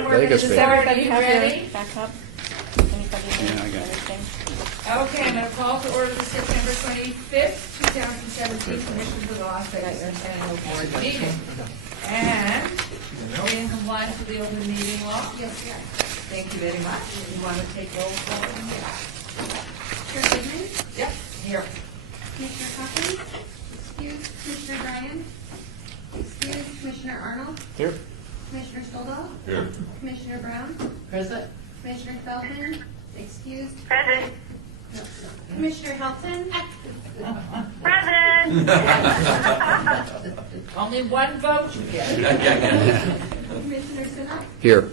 Vegas Does baby. everybody have ready? your backup? Anybody need Yeah, I got it. anything? Okay, I'm going to call to order the September 25th, 2017 Commission for the Las Vegas Centennial Board meeting. And are we in compliance with the open meeting law? Yes, we are. Thank you very much. You want to take roll call? Chair Goodman? Yep, here. Commissioner Cochran? Excuse. Commissioner Bryan? Excuse. Commissioner Arnold? Here. Commissioner Stoldahl? Here. Commissioner Brown? Present. Commissioner Feldman? Excused. Present. Commissioner Helton? Present. Only one vote you get. Commissioner Sinat? Here.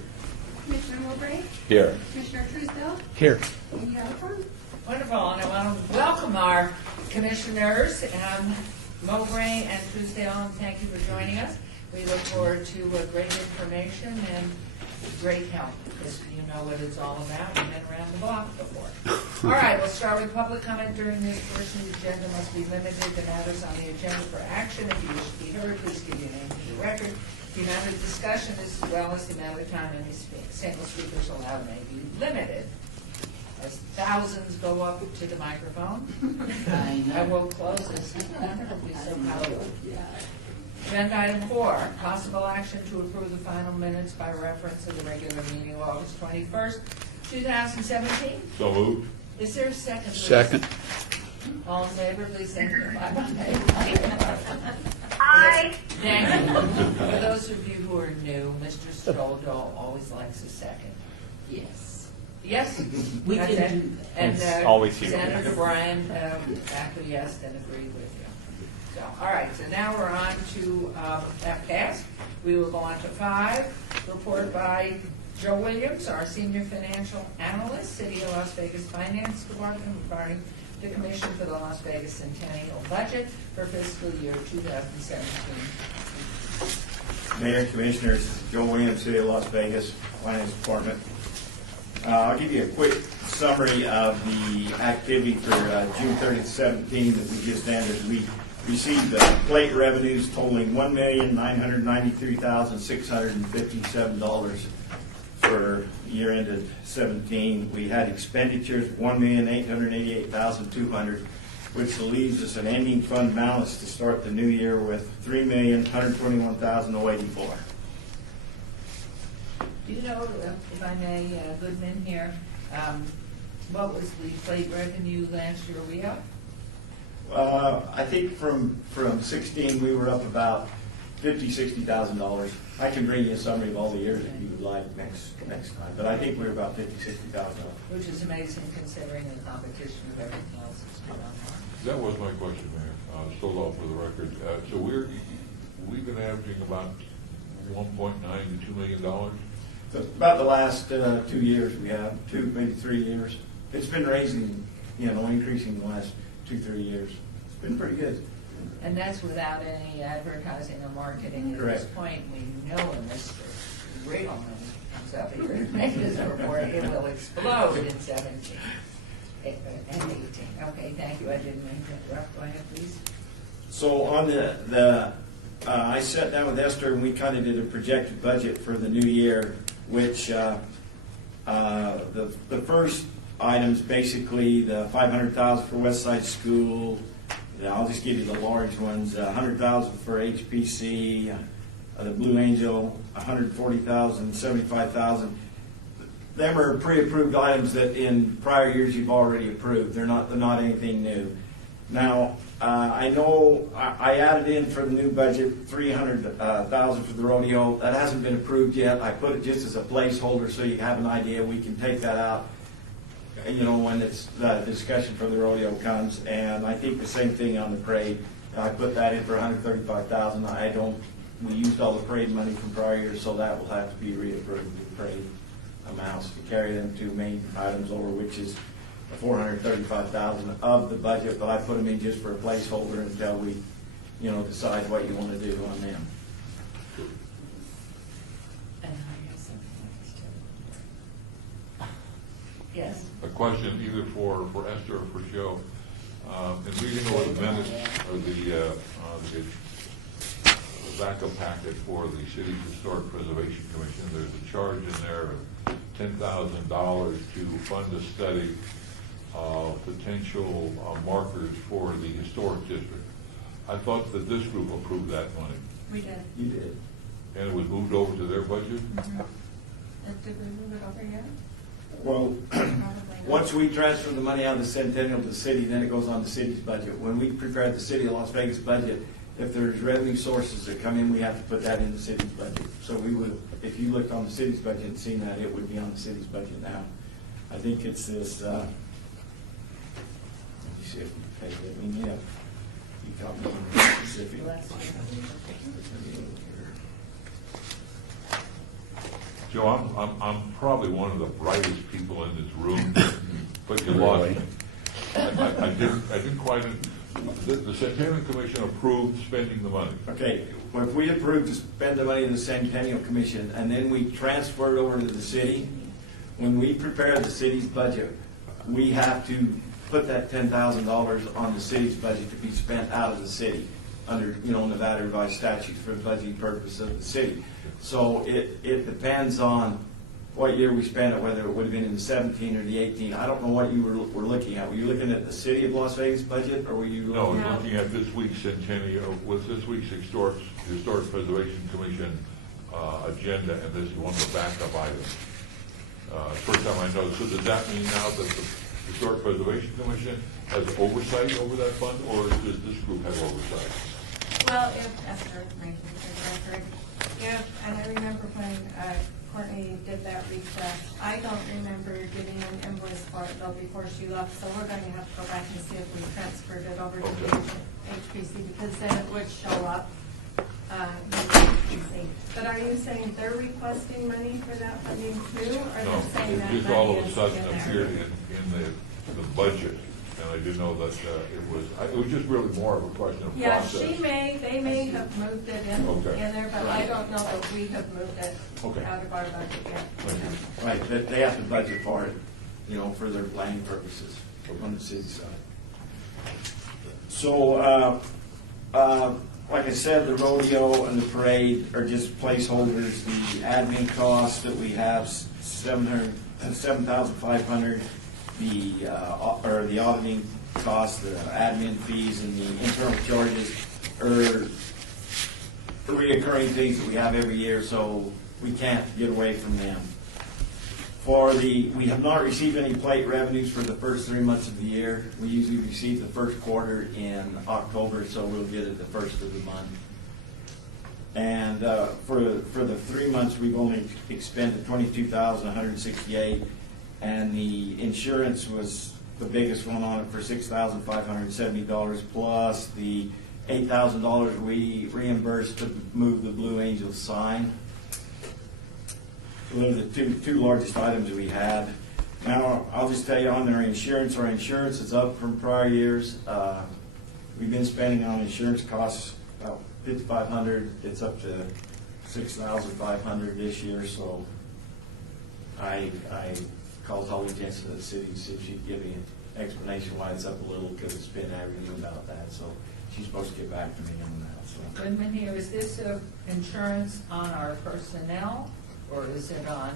Commissioner Mowbray? Here. Commissioner Truesdale? Here. And you have a quorum. Wonderful, and I want to welcome our commissioners, Mowbray and Truesdale, and thank you for joining us. We look forward to great information and great help, because you know what it's all about. We've been around the block before. All right, we'll start with public comment during this portion. The agenda must be limited to matters on the agenda for action. If you wish to be heard, please give your name to the record. The amount of discussion as well as the amount of time any single speakers allowed may be limited. As thousands go up to the microphone, I will close this. It'll be so powerful. Agenda item 4, possible action to approve the final minutes by reference to the regular meeting of August 21st, 2017. So moved. Is there a second, please? Second. All in favor, please signify by Aye. Thank you. For those of you who are new, Mr. Stoldahl always likes a second. Yes. Yes? We That's can it. do that. And It's always here. Senator Bryan acquiesced and agreed with you. So, all right, so now we're on to FCAS. We will go on to 5, report by Joe Williams, our senior financial analyst, City of Las Vegas Finance Department, regarding the Commission for the Las Vegas Centennial budget for fiscal year 2017. Mayor, Commissioners, Joe Williams, City of Las Vegas Finance Department. I'll give you a quick summary of the activity for June 30th, 17 that we just ended. We received plate revenues totaling $1,993,657 for year ended 17. We had expenditures $1,888,200, which leaves us an ending fund balance to start the new year with $3,121,084. Do you know, if I may, Goodman here, what was the plate revenue last year? Are we up? I think from 16 we were up about $50,000-$60,000. I can bring you a summary of all the years if you would like next time, but I think we were about $50,000-$60,000. Which is amazing considering the competition of everything else that's going on. That was my question, Mayor. Stoldahl for the record. So we've been averaging about $1.9 to $2 million. So about the last 2 years we have, 2, maybe 3 years. It's been raising, increasing the last 2-3 years. It's been pretty good. And that's without any advertising or marketing at Correct. this point. We know when Mr. Riggleman comes up here and makes his report, it will explode in 17 and 18. Okay, thank you. I didn't mean to interrupt. Go ahead, please. So on I sat down with Esther and we kind of did a projected budget for the new year, which the first items basically the $500,000 for West Side School. I'll just give you the large ones. $100,000 for HPC, the Blue Angel, $140,000, $75,000. Them are pre-approved items that in prior years you've already approved. They're not anything new. Now I know I added in for the new budget $300,000 for the rodeo. That hasn't been approved yet. I put it just as a placeholder so you have an idea. We can take that out, when it's the discussion for the rodeo comes. And I think the same thing on the parade. I put that in for $135,000. We used all the parade money from prior years, so that will have to be reapproved. The parade amounts to carry them to main items over, which is $435,000 of the budget, but I put them in just for a placeholder until we, decide what you want to do on them. And I have something else too. Yes. A question either for Esther or for Joe. In reading over the minutes or the backup packet for the City's Historic Preservation Commission, there's a chart charge in there of $10,000 to fund a study of potential markers for the historic district. I thought that this group approved that money, We did. You did. and it was moved over to their budget? Did we move it over yet? Well, Probably not. once we transfer the money out of the Centennial to the city, then it goes on the city's budget. When we prepare the city of Las Vegas budget, if there's revenue sources that come in, we have to put that in the city's budget. So we would, if you looked on the city's budget and seen that, it would be on the city's budget now. I think it's this, let me see if we pay it. I mean, yeah, you got me specific. Joe, I'm probably one of the brightest people in this room, but you lost me. I didn't quite, the Centennial Commission approved spending the money. Okay, well, if we approve to spend the money in the Centennial Commission and then we transfer it over to the city, when we prepare the city's budget, we have to put that $10,000 on the city's budget to be spent out of the city under, Nevada revised statutes for the budgeting purpose of the city. So it depends on what year we spent it, whether it would have been in the 17 or the 18. I don't know what you were looking at. Were you looking at the city of Las Vegas budget, or were you No, looking I was looking at this week's Centennial, was this week's Historic Preservation Commission agenda, and this is one of the backup items. First time I noticed. So does that mean now that the Historic Preservation Commission has oversight over that fund, or does this group have oversight? Well, and I remember when Courtney did that request, I don't remember giving an invoice for it though before she left, so we're going to have to go back and see if we transferred it over to the HPC, because then it would show up in the HPC. But are you saying they're requesting money for that funding too, or No, they're saying that it just all money of a is sudden in appeared there? in the budget, and I didn't know that it was just really more of a question of Yeah, process. they may have moved it in Okay. there, but I don't know that we have moved it Okay. out of our budget yet. Right, they have to budget for it, for their planning purposes on the city side. So, like I said, the rodeo and the parade are just placeholders. The admin costs that we have, $7,500. The auditing costs, the admin fees, and the internal charges are reoccurring things that we have every year, so we can't get away from them. We have not received any plate revenues for the first 3 months of the year. We usually receive the first quarter in October, so we'll get it the first of the month. And for the 3 months, we've only expended $22,168, and the insurance was the biggest one on it for $6,570, plus the $8,000 we reimbursed to move the Blue Angel sign. So those are the two largest items we had. Now, I'll just tell you on our insurance is up from prior years. We've been spending on insurance costs about $5,500. It's up to $6,500 this year, so I called Holly Jensen of the city to see if she'd give me an explanation why it's up a little, because it's been aggravating about that, so she's supposed to get back to me on that, so. Goodman here, is this insurance on our personnel, or is it on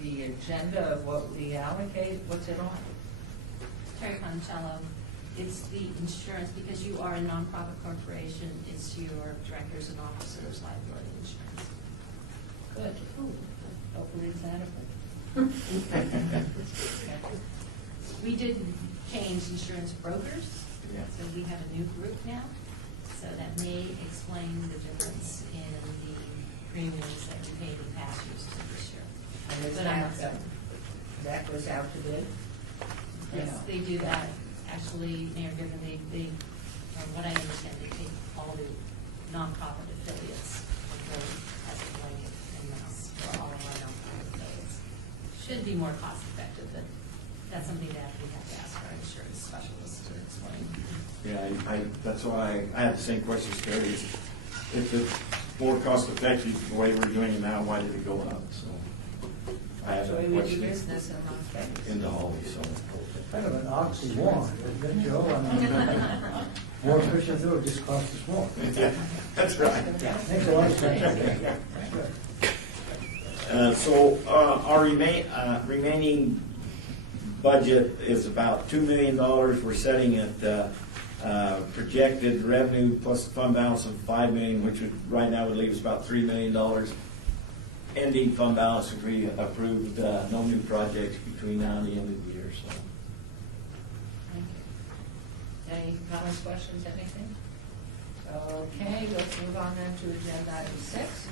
the agenda of what we allocate? What's it on? Terry Concello, it's the insurance, because you are a nonprofit corporation, it's your directors and officers liability insurance. Good. Ooh, hopefully it's adequate. We did change insurance brokers, Yeah. so we have a new group now, so that may explain the difference in the premiums that we paid in past years to this year. And is But I'm not certain. that goes out to bid? Yes, Yeah. they do that. Actually, Mayor Griffin, they, from what I understand, they take all the nonprofit affiliates as a blanket and that's for all of our nonprofit affiliates. Should be more cost effective, but that's something that we have to ask our insurance specialist to explain. Yeah, that's why I had the same question as Terry. If it's more cost effective the way we're doing it now, why did it go up? So I have So a we would do question business in Las Vegas. in the Holly, so. Kind of an oxymoron, isn't it, Joe? I mean, more efficient through it just costs us more. Yeah, that's right. Makes a lot of sense. Our remaining budget is about $2 million. We're setting at projected revenue plus fund balance of $5 million, which would, right now would leave us about $3 million. Ending fund balance if we approved no new projects between now and the end of the year. So. Thank you. Any comments, questions, anything? Okay, let's move on then to agenda item 6,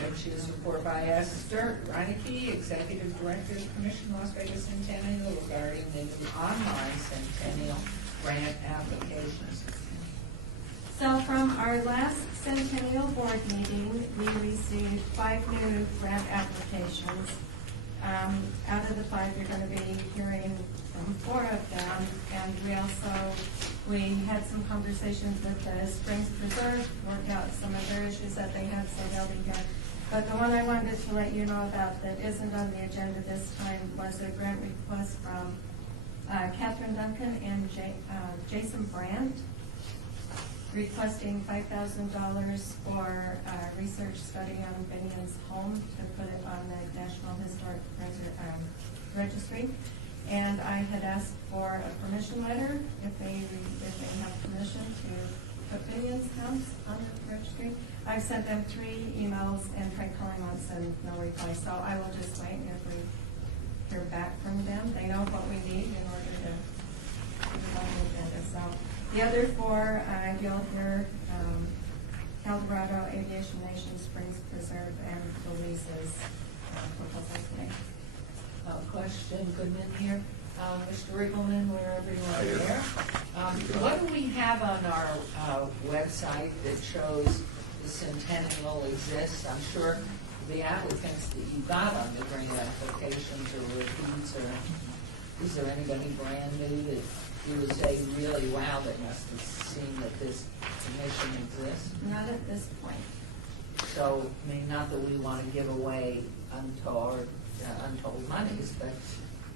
which is report by Esther Reinecke, Executive Director of Commission Las Vegas Centennial, regarding the new online Centennial grant applications. So from our last Centennial Board meeting, we received 5 new grant applications. Out of the 5, you're going to be hearing from 4 of them. And we had some conversations with the Springs Preserve, worked out some of their issues that they had, so they'll be here. But the one I wanted to let you know about that isn't on the agenda this time was a grant request from Catherine Duncan and Jason Brandt, requesting $5,000 for a research study on Binion's home to put it on the National Historic Registry. And I had asked for a permission letter, if they have permission to put Binion's house on the registry. I've sent them 3 emails and tried calling once and no reply, so I will just wait if we hear back from them. They know what we need in order to move on the agenda. So the other 4, you'll hear Eldorado, Aviation Nation, Springs Preserve, and Louise's proposal today. Question, Goodman here. Mr. Riggleman, wherever you are there. What do we have on our website that shows the Centennial exists? I'm sure the applicants that you got on the grant applications are repeats, or is there anybody brand new that you would say, really, wow, they must have seen that this commission exists? Not at this point. So, I mean, not that we want to give away untold monies, but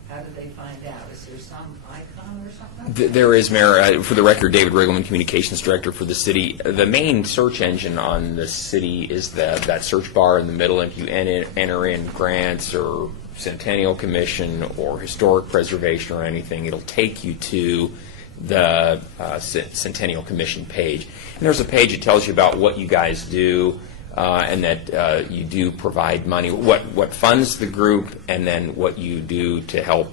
how did they find out? Is there some icon or something? There is, Mayor. For the record, David Riggleman, Communications Director for the city. The main search engine on the city is that search bar in the middle. If you enter in grants or Centennial Commission or Historic Preservation or anything, it'll take you to the Centennial Commission page. And there's a page that tells you about what you guys do, and that you do provide money, what funds the group, and then what you do to help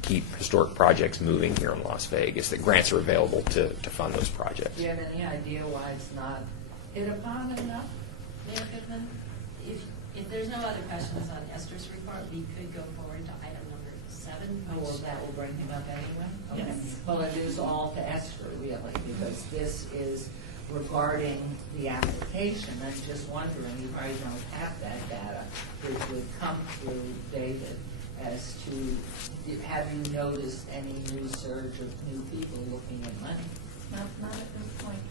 keep historic projects moving here in Las Vegas, that grants are available to fund those projects. Do you have any idea why it's not hit upon enough? Mayor Goodman, if there's no other questions on Esther's report, we could go forward to item number 7. Oh, well, that will bring him up anyway? Okay. Yes. Well, it is all to Esther, really, because this is regarding the application. I'm just wondering, you probably don't have that data, which would come through David, as to, have you noticed any new surge of new people looking at money? Not at this point.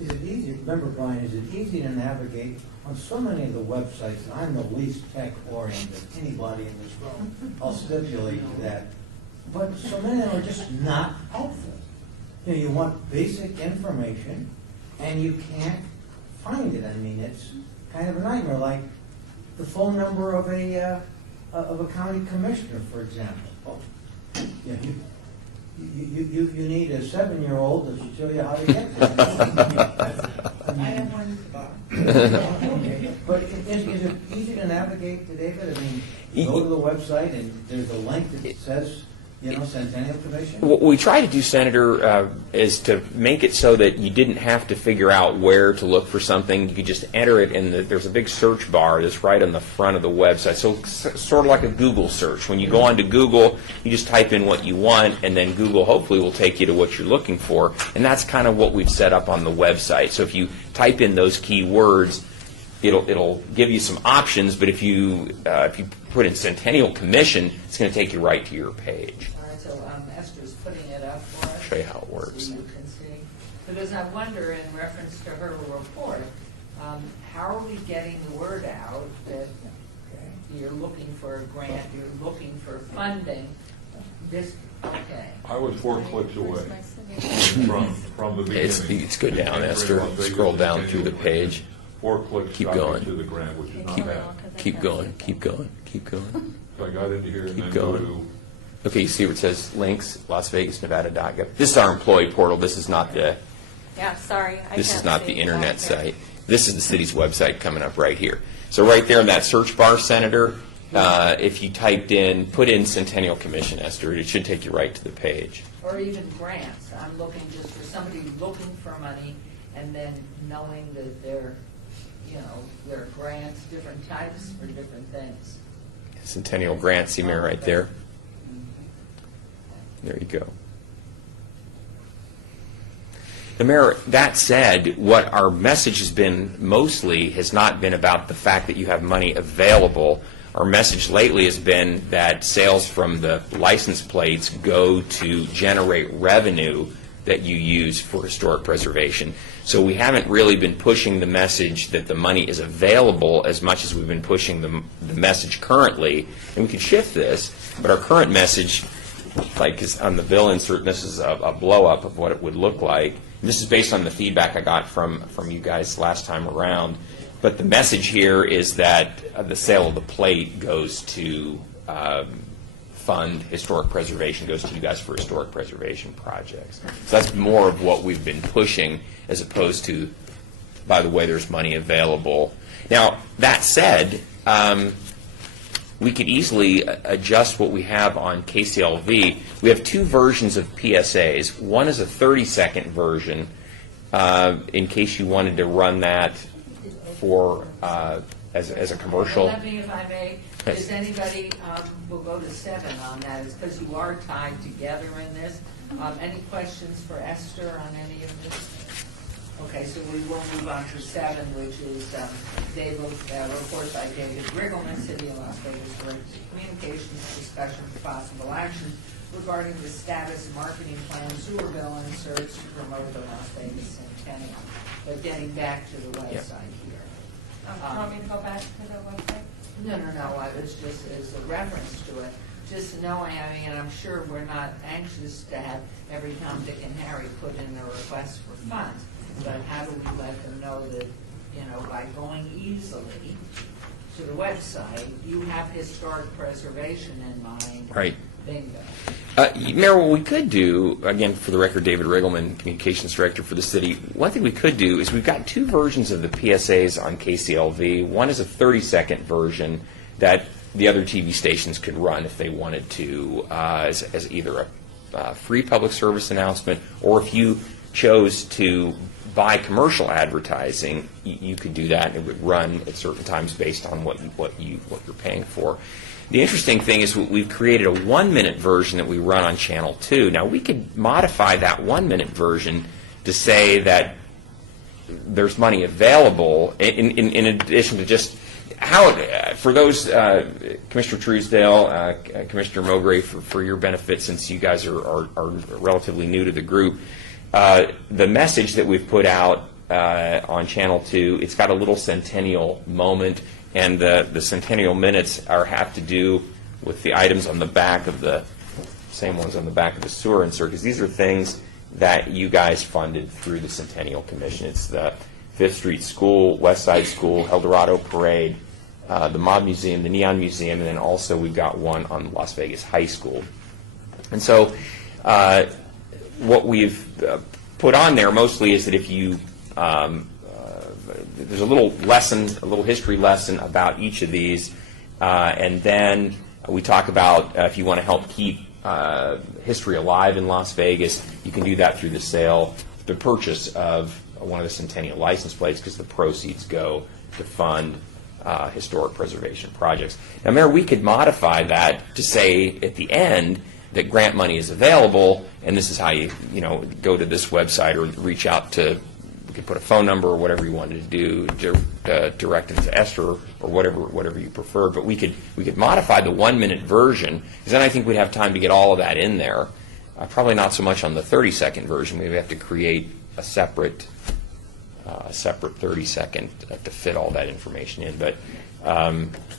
Is it easy, remember Brian, is it easy to navigate on so many of the websites? I'm the least tech oriented of anybody in this room. I'll stipulate to that. But so many of them are just not helpful. You know, you want basic information and you can't find it. I mean, it's kind of a nightmare, like the phone number of a county commissioner, for example. Oh, yeah, you need a 7-year-old to show you how to get there. I have one. Okay. But is it easy to navigate to David? I mean, you go to the website and there's a link that says, you know, Centennial Commission? What we try to do, Senator, is to make it so that you didn't have to figure out where to look for something. You could just enter it in there's a big search bar that's right on the front of the website. So sort of like a Google search. When you go onto Google, you just type in what you want, and then Google hopefully will take you to what you're looking for. And that's kind of what we've set up on the website. So if you type in those keywords, it'll give you some options, but if you put in Centennial Commission, it's going to take you right to your page. All right, so Esther's putting it up for us. Show you how it works. So you can see. Because I wonder, in reference to her report, how are we getting the word out that you're looking for a grant, you're looking for funding? I was 4 clicks away from the beginning. It's good down, Esther. Scroll down through the page. 4 clicks Keep got me going. to the grant, which is not Keep- bad. Keep going, keep going, keep going. So I got into here and Keep then go going. to, Okay, you see where it says links, LasVegasNevada.gov. This is our employee portal. This is not the, Yeah, sorry. this is not the internet site. This is the city's website coming up right here. So right there in that search bar, Senator, if you typed in, put in Centennial Commission, Esther, it should take you right to the page. Or even grants. I'm looking just for somebody looking for money and then knowing that there are grants, different types for different things. Centennial Grant, see Mayor right there? There you go. The Mayor, that said, what our message has been mostly has not been about the fact that you have money available. Our message lately has been that sales from the license plates go to generate revenue that you use for historic preservation. So we haven't really been pushing the message that the money is available as much as we've been pushing the message currently. And we can shift this, but our current message, like is on the bill insert, this is a blow-up of what it would look like. And this is based on the feedback I got from you guys last time around. But the message here is that the sale of the plate goes to fund historic preservation, goes to you guys for historic preservation projects. So that's more of what we've been pushing as opposed to, by the way, there's money available. Now, that said, we could easily adjust what we have on KCLV. We have 2 versions of PSAs. One is a 30-second version, in case you wanted to run that for as a commercial. Let me, if I may, Yes. does anybody, we'll go to 7 on that, it's because you are tied together in this. Any questions for Esther on any of this? Okay, so we will move on to 7, which is report by David Riggleman, City of Las Vegas Emergency Communications, discussion of possible action regarding the status marketing plan sewer bill inserts to promote the Las Vegas Centennial. But getting back to the website here. Do you want me to go back to the website? No, I was just, as a reference to it, just knowing, and I'm sure we're not anxious to have every Tom, Dick, and Harry put in their requests for funds, but how do we let them know that, by going easily to the website, you have historic preservation in mind? Right. Bingo. Mayor, what we could do, again, for the record, David Riggleman, Communications Director for the city, one thing we could do is we've got 2 versions of the PSAs on KCLV. One is a 30-second version that the other TV stations could run if they wanted to as either a free public service announcement, or if you chose to buy commercial advertising, you could do that, and it would run at certain times based on what you're paying for. The interesting thing is we've created a 1-minute version that we run on Channel 2. Now, we could modify that 1-minute version to say that there's money available in addition to just how, for those, Commissioner Truesdale, Commissioner Mowbray, for your benefit, since you guys are relatively new to the group, the message that we've put out on Channel 2, it's got a little Centennial moment. And the Centennial minutes have to do with the items on the back of the same ones on the back of the sewer insert, because these are things that you guys funded through the Centennial Commission. It's the 5th Street School, West Side School, El Dorado Parade, the Mob Museum, the Neon Museum, and then also we've got one on Las Vegas High School. And so what we've put on there mostly is that if you there's a little lesson, a little history lesson about each of these, and then we talk about if you want to help keep history alive in Las Vegas, you can do that through the purchase of one of the Centennial license plates, because the proceeds go to fund historic preservation projects. Now, Mayor, we could modify that to say at the end that grant money is available, and this is how you go to this website or reach out to. We could put a phone number or whatever you wanted to do, direct them to Esther or whatever you prefer. But we could modify the 1-minute version, because then I think we'd have time to get all of that in there. Probably not so much on the 30-second version. Maybe we have to create a separate 30-second to fit all that information in. But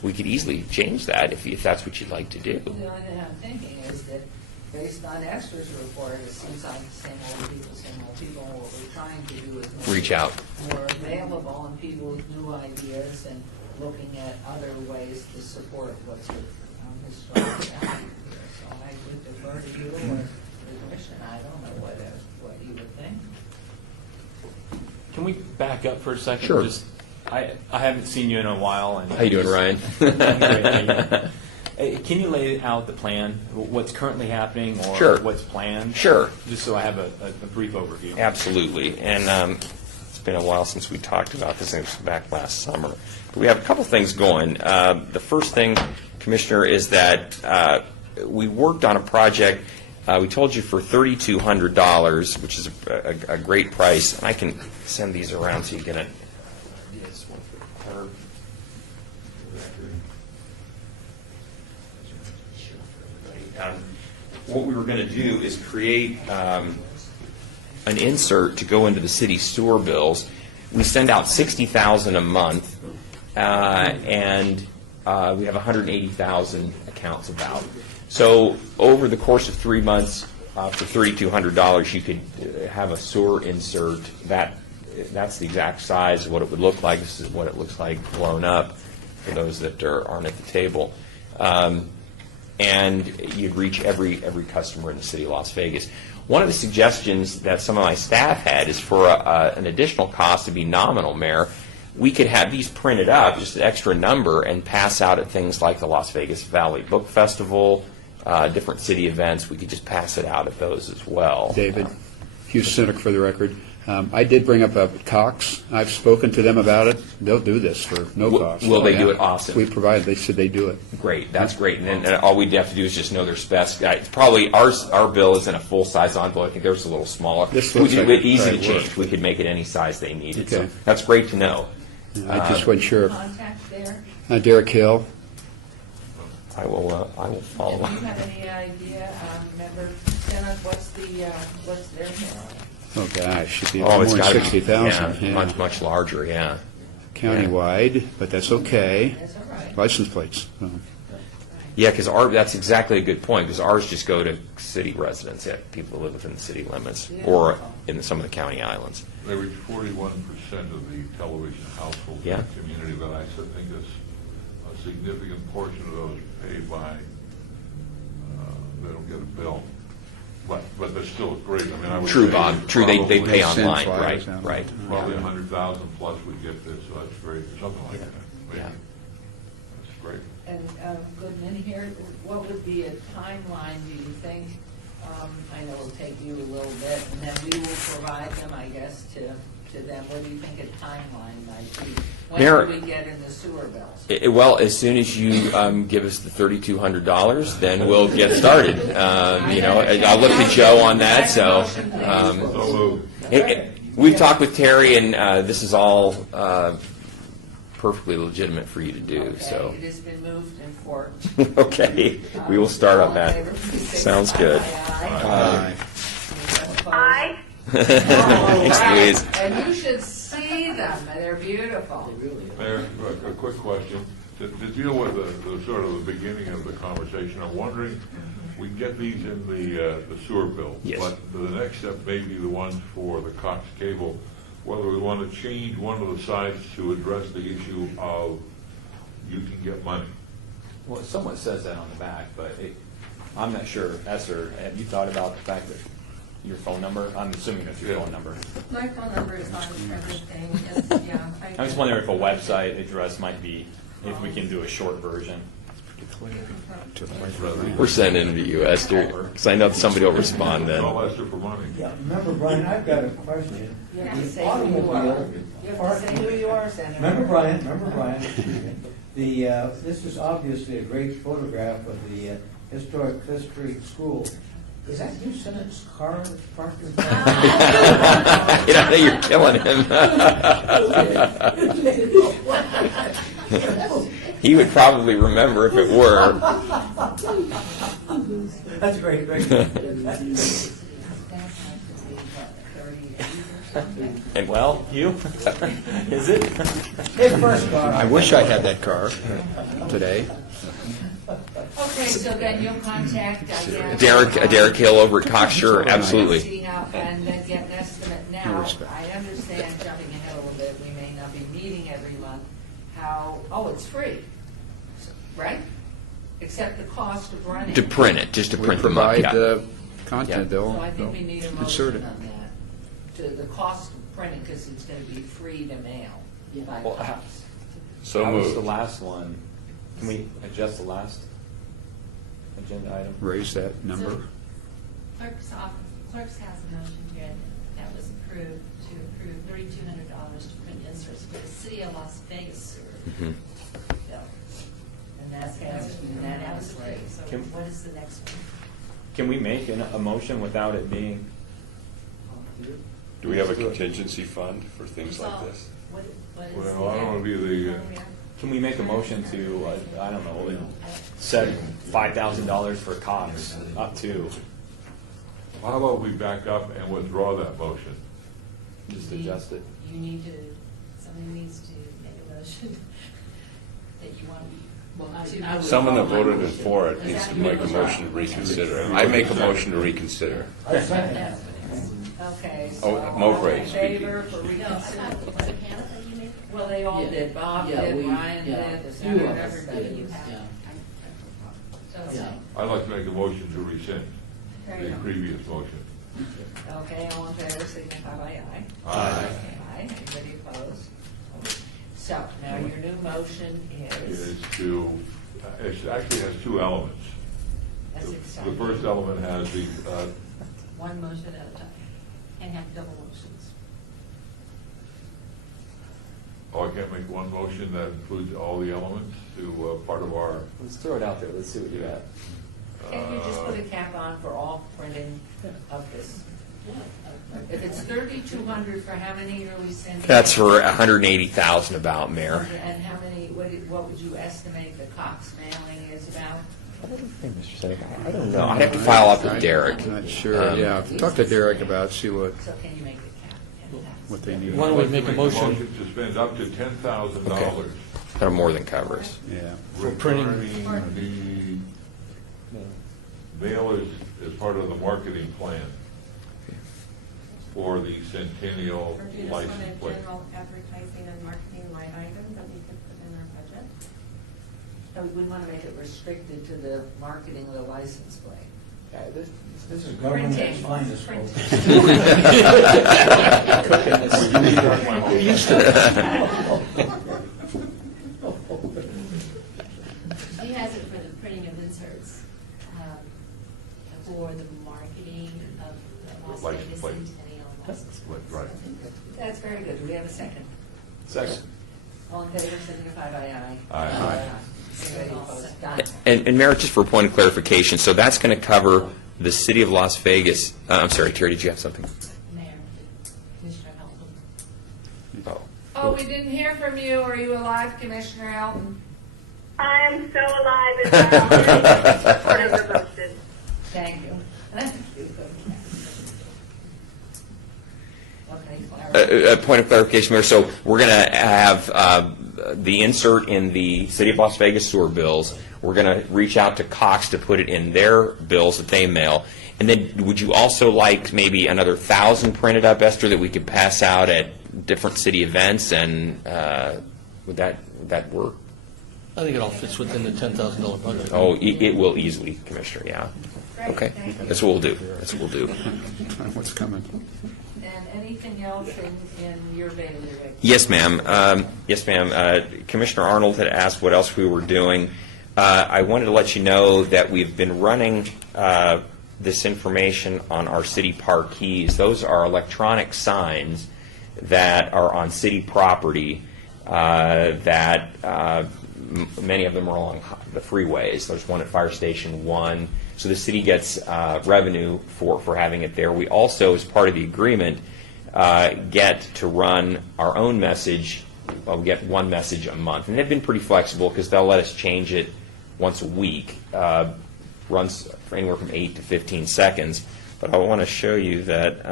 we could easily change that if that's what you'd like to do. The only thing I'm thinking is that based on Esther's report, it seems like same old people. What we're trying to do is make Reach out. it more available and people with new ideas and looking at other ways to support what's historic value here. So I would defer to you or the commission. I don't know what you would think. Can we back up for a second? Sure. Just, I haven't seen you in a while. And How you doing, Ryan? I'm great, thank you. Can you lay out the plan, what's currently happening or Sure. what's planned? Sure. Just so I have a brief overview. Absolutely. And it's been a while since we talked about this. I think it was back last summer. But we have a couple things going. The first thing, Commissioner, is that we worked on a project. We told you for $3,200, which is a great price. And I can send these around so you get an idea. This one for the clerk. What we were going to do is create an insert to go into the city sewer bills. We send out $60,000 a month, and we have 180,000 accounts about. So over the course of 3 months, for $3,200, you could have a sewer insert. That's the exact size of what it would look like. This is what it looks like blown up for those that aren't at the table. And you'd reach every customer in the city of Las Vegas. One of the suggestions that some of my staff had is for an additional cost to be nominal, Mayor. We could have these printed up, just an extra number, and pass out at things like the Las Vegas Valley Book Festival, different city events. We could just pass it out at those as well. David, Hugh Cynic for the record. I did bring up Cox. I've spoken to them about it. They'll do this for no cost. Will they do it? Awesome. We provide. They said they do it. Great, that's great. And then all we'd have to do is just know their specs. It's probably our bill isn't a full size envelope. I think theirs is a little smaller. This looks like It's easy right to change. work. We could make it any size they needed. Okay. So that's great to know. I just wasn't sure. Contact there. Derek Hill. I will follow Do up. you have any idea, Member Senate, what's their amount? Oh gosh, should be Oh, more it's than got to be 60,000. much larger. Yeah. Countywide, but that's okay. That's all right. License plates. So. Yeah, because that's exactly a good point, because ours just go to city residents, people who live within the city limits, or in some of the county islands. They reach 41% of the television households in Yeah. the community, but I still think is a significant portion of those paid by, they don't get a bill. But they're still great. I mean, I would True, say Bob. True, they pay probably- online, Send right, flyers out. right. Probably 100,000 plus would get this, so that's great, something like that. Maybe. Yeah. That's great. And Goodman here, what would be a timeline, do you think? I know it'll take you a little bit, and then we will provide them, I guess, to them. What do you think a timeline might be? When Mayor- do we get in the sewer bills? Well, as soon as you give us the $3,200, then we'll get started. I'll look to Joe on that. So So we've talked with Terry, and this is all perfectly legitimate for you to do. Okay, So it has been moved and forked. okay, we will start on All in that. favor, please say Sounds aye. good. Aye. Aye. Thanks, Louise. And you should see them, they're beautiful. Mayor, a quick question. To deal with the sort of the beginning of the conversation, I'm wondering, we get these in the sewer bill. Yes. But the next step may be the ones for the Cox cable, whether we want to change one of the sides to address the issue of you can get money. Well, someone says that on the back, but I'm not sure. Esther, have you thought about the fact that your phone number? I'm assuming that's your Yeah. phone number. My phone number is on everything, yes, yeah. I'm just wondering if a website address might be, if we can do a short version. We're sending it to you, Esther, because I know somebody will respond then. Call Esther for money. Yeah, remember, Brian, I've got a question. You have to The say who you are. automobile You have to parking- say who you are, Senator. Remember, Brian, excuse me. This is obviously a great photograph of the historic Fifth Street School. Is that your Senate's car that's parked in front? I think you're killing him. He would probably remember if it were. That's great. And well, you? Is it? His first car. I wish I had that car today. Okay, so then you'll contact, again. Derek Hill over at Cox, sure, absolutely. See how, and then get an estimate. Now, respect. I understand, jumping ahead a little bit, we may not be meeting every month, how, oh, it's free, right? Except the cost of running. To print it, just to We print them up, provide yeah. the content, So they'll I think we need a insert motion it. on that, to the cost of printing, because it's gonna be free to mail by Well, post. So That was the moved. last one. Can we adjust the last agenda item? Raise that number. So Clerks has a motion here that was approved to approve $3,200 to print inserts for the City of Las Vegas sewer Mhm. bill. And that's, That was unanimously. approved. So Can- what is the next one? Can we make a motion without it being? Do we have a contingency fund for things So, like this? what is Well, the- I don't want to be the, Can we make a motion to, I don't know, set $5,000 for Cox, up to, how about we back up and withdraw that motion? just adjust it? You need to, somebody needs to make a motion that you want to. Someone that voted for it needs to make a motion to reconsider. I make a motion to reconsider. I second that. Okay, Oh, so Mowbray all in speaking. favor for No, I reconsider? thought, was it Hannah that you made? Well, they all did, Bob did, Ryan did, Sarah, everybody. You have. So, Yeah. I'd like to make a motion to rescind There you the go. previous motion. Okay, all in favor, signify by aye. Aye. Aye, anybody opposed? So, now your new motion is, Is to, it actually has two elements. that's The exciting. first element has the, one motion at a time, and have double motions. oh, I can't make one motion that includes all the elements to part of our, Let's throw it out there, let's see what you got. Can you just put a cap on for all printing of this? If it's 3,200 for how many yearly sending? That's for 180,000 about, Mayor. And how many, what would you estimate the Cox mailing is about? I don't know, I'd have to file up with Derek. I'm not sure, yeah. Talk to Derek about, see what So can you make the cap? what they need. Why don't we make a motion to spend up to $10,000. That'll more than cover us. Yeah. for printing? Regarding the mailers as part of the marketing plan for the Centennial Or do you just want license a plate. general advertising and marketing line item that we could put in our budget? No, we wouldn't want to make it restricted to the marketing of the license plate. This is government at its Printing. finest, folks. He has it for the printing of inserts, for the marketing of the Las License Vegas plate. Centennial license plate. Right. That's very good. Do we have a second? Second. All in favor, signify by aye. Aye. Anybody opposed? Done. And Mayor, just for a point of clarification, so that's going to cover the City of Las Vegas, I'm sorry, Terry, did you have something? Mayor, Commissioner Helton. Oh. Oh, we didn't hear from you. Are you alive, Commissioner Elton? I am so alive and well. Support of the motion. Thank you. Thank you. Okay, Clara. A point of clarification, Mayor, so we're going to have the insert in the City of Las Vegas sewer bills. We're going to reach out to Cox to put it in their bills that they mail. And then would you also like maybe another 1,000 printed up, Esther, that we could pass out at different city events? And would that work? I think it all fits within the $10,000 budget. Oh, it will easily, Commissioner, yeah. Great, Okay, thank you. that's what we'll do. That's what we'll do. What's coming? And anything else in your bailiwick? Yes, ma'am. Yes, ma'am. Commissioner Arnold had asked what else we were doing. I wanted to let you know that we've been running this information on our city parkees. Those are electronic signs that are on city property that many of them are along the freeways. There's one at Fire Station 1. So the city gets revenue for having it there. We also, as part of the agreement, get to run our own message. Well, we get one message a month. And they've been pretty flexible because they'll let us change it once a week. Runs for anywhere from 8 to 15 seconds. But I want to show you that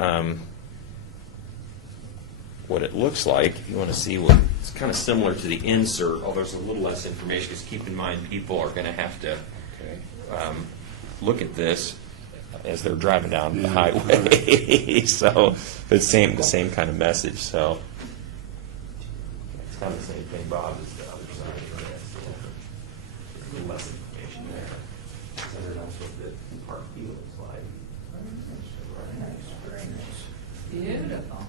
what it looks like. If you want to see what it's kind of similar to the insert, although there's a little less information because keep in mind people are going to have to look at this as they're driving down the highway. So the same kind of message. So it's kind of the same thing, Bob, as the other side. Less information there. So that's what the park field is like. Very nice. Beautiful.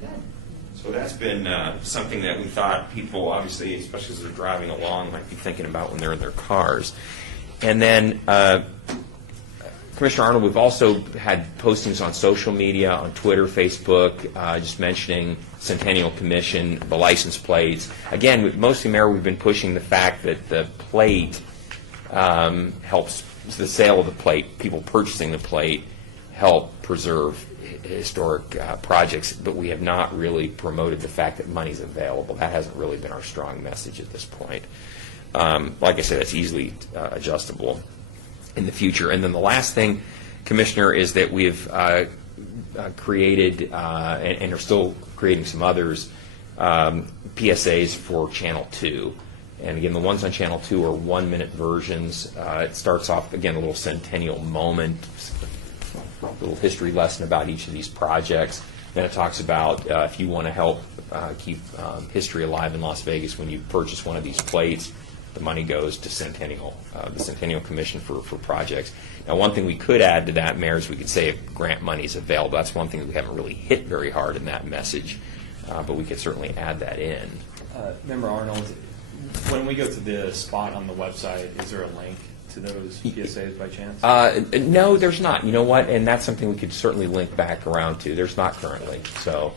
Good. So that's been something that we thought people, obviously, especially as they're driving along, might be thinking about when they're in their cars. And then, Commissioner Arnold, we've also had postings on social media, on Twitter, Facebook, just mentioning Centennial Commission, the license plates. Again, mostly, Mayor, we've been pushing the fact that the plate helps, the sale of the plate, people purchasing the plate, help preserve historic projects, but we have not really promoted the fact that money's available. That hasn't really been our strong message at this point. Like I said, it's easily adjustable in the future. And then the last thing, Commissioner, is that we've created and are still creating some others, PSAs for Channel 2. And again, the ones on Channel 2 are 1-minute versions. It starts off, again, a little Centennial moment, a little history lesson about each of these projects. Then it talks about if you want to help keep history alive in Las Vegas when you purchase one of these plates, the money goes to Centennial, the Centennial Commission for projects. Now, one thing we could add to that, Mayor, is we could say if grant money is available. That's one thing that we haven't really hit very hard in that message, but we could certainly add that in. Member Arnold, when we go to the spot on the website, is there a link to those PSAs by chance? No, there's not. You know what? And that's something we could certainly link back around to. There's not currently, so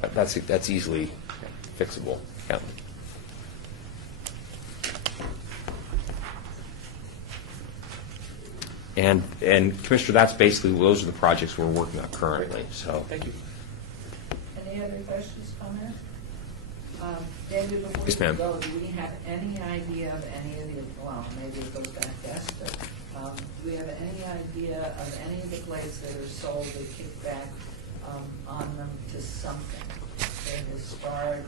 that's easily fixable. Yeah. And Commissioner, that's basically, those are the projects we're working on currently. So Thank you. Any other questions, comments? David, before Yes, you ma'am. go, do we have any idea of any of the, well, maybe it goes back to Esther, do we have any idea of any of the plates that are sold that kick back on them to something? They're historic,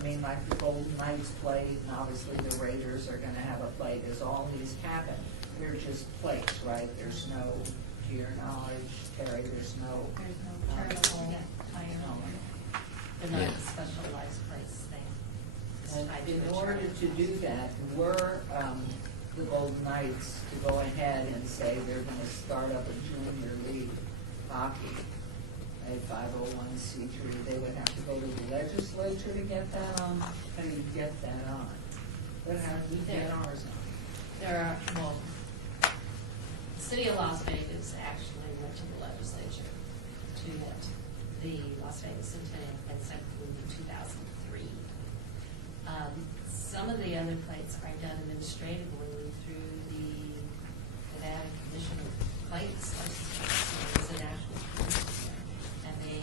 I mean, like the Golden Knights plate, and obviously the Raiders are gonna have a plate, as all these happen. They're just plates, right? There's no, to your knowledge, Terry, there's no. There's no charitable tie-in. They're not specialized place thing. And in order to do that, were the Golden Knights to go ahead and say they're going to start up a junior league hockey, a 501c3, they would have to go to the legislature to get that on? How do you get that on? What happens if you get ours on? There are, well, the city of Las Vegas actually went to the legislature to get the Las Vegas Centennial plates approved in 2003. Some of the other plates are done administratively through the Nevada Commission of Plates. It's a national commission, and they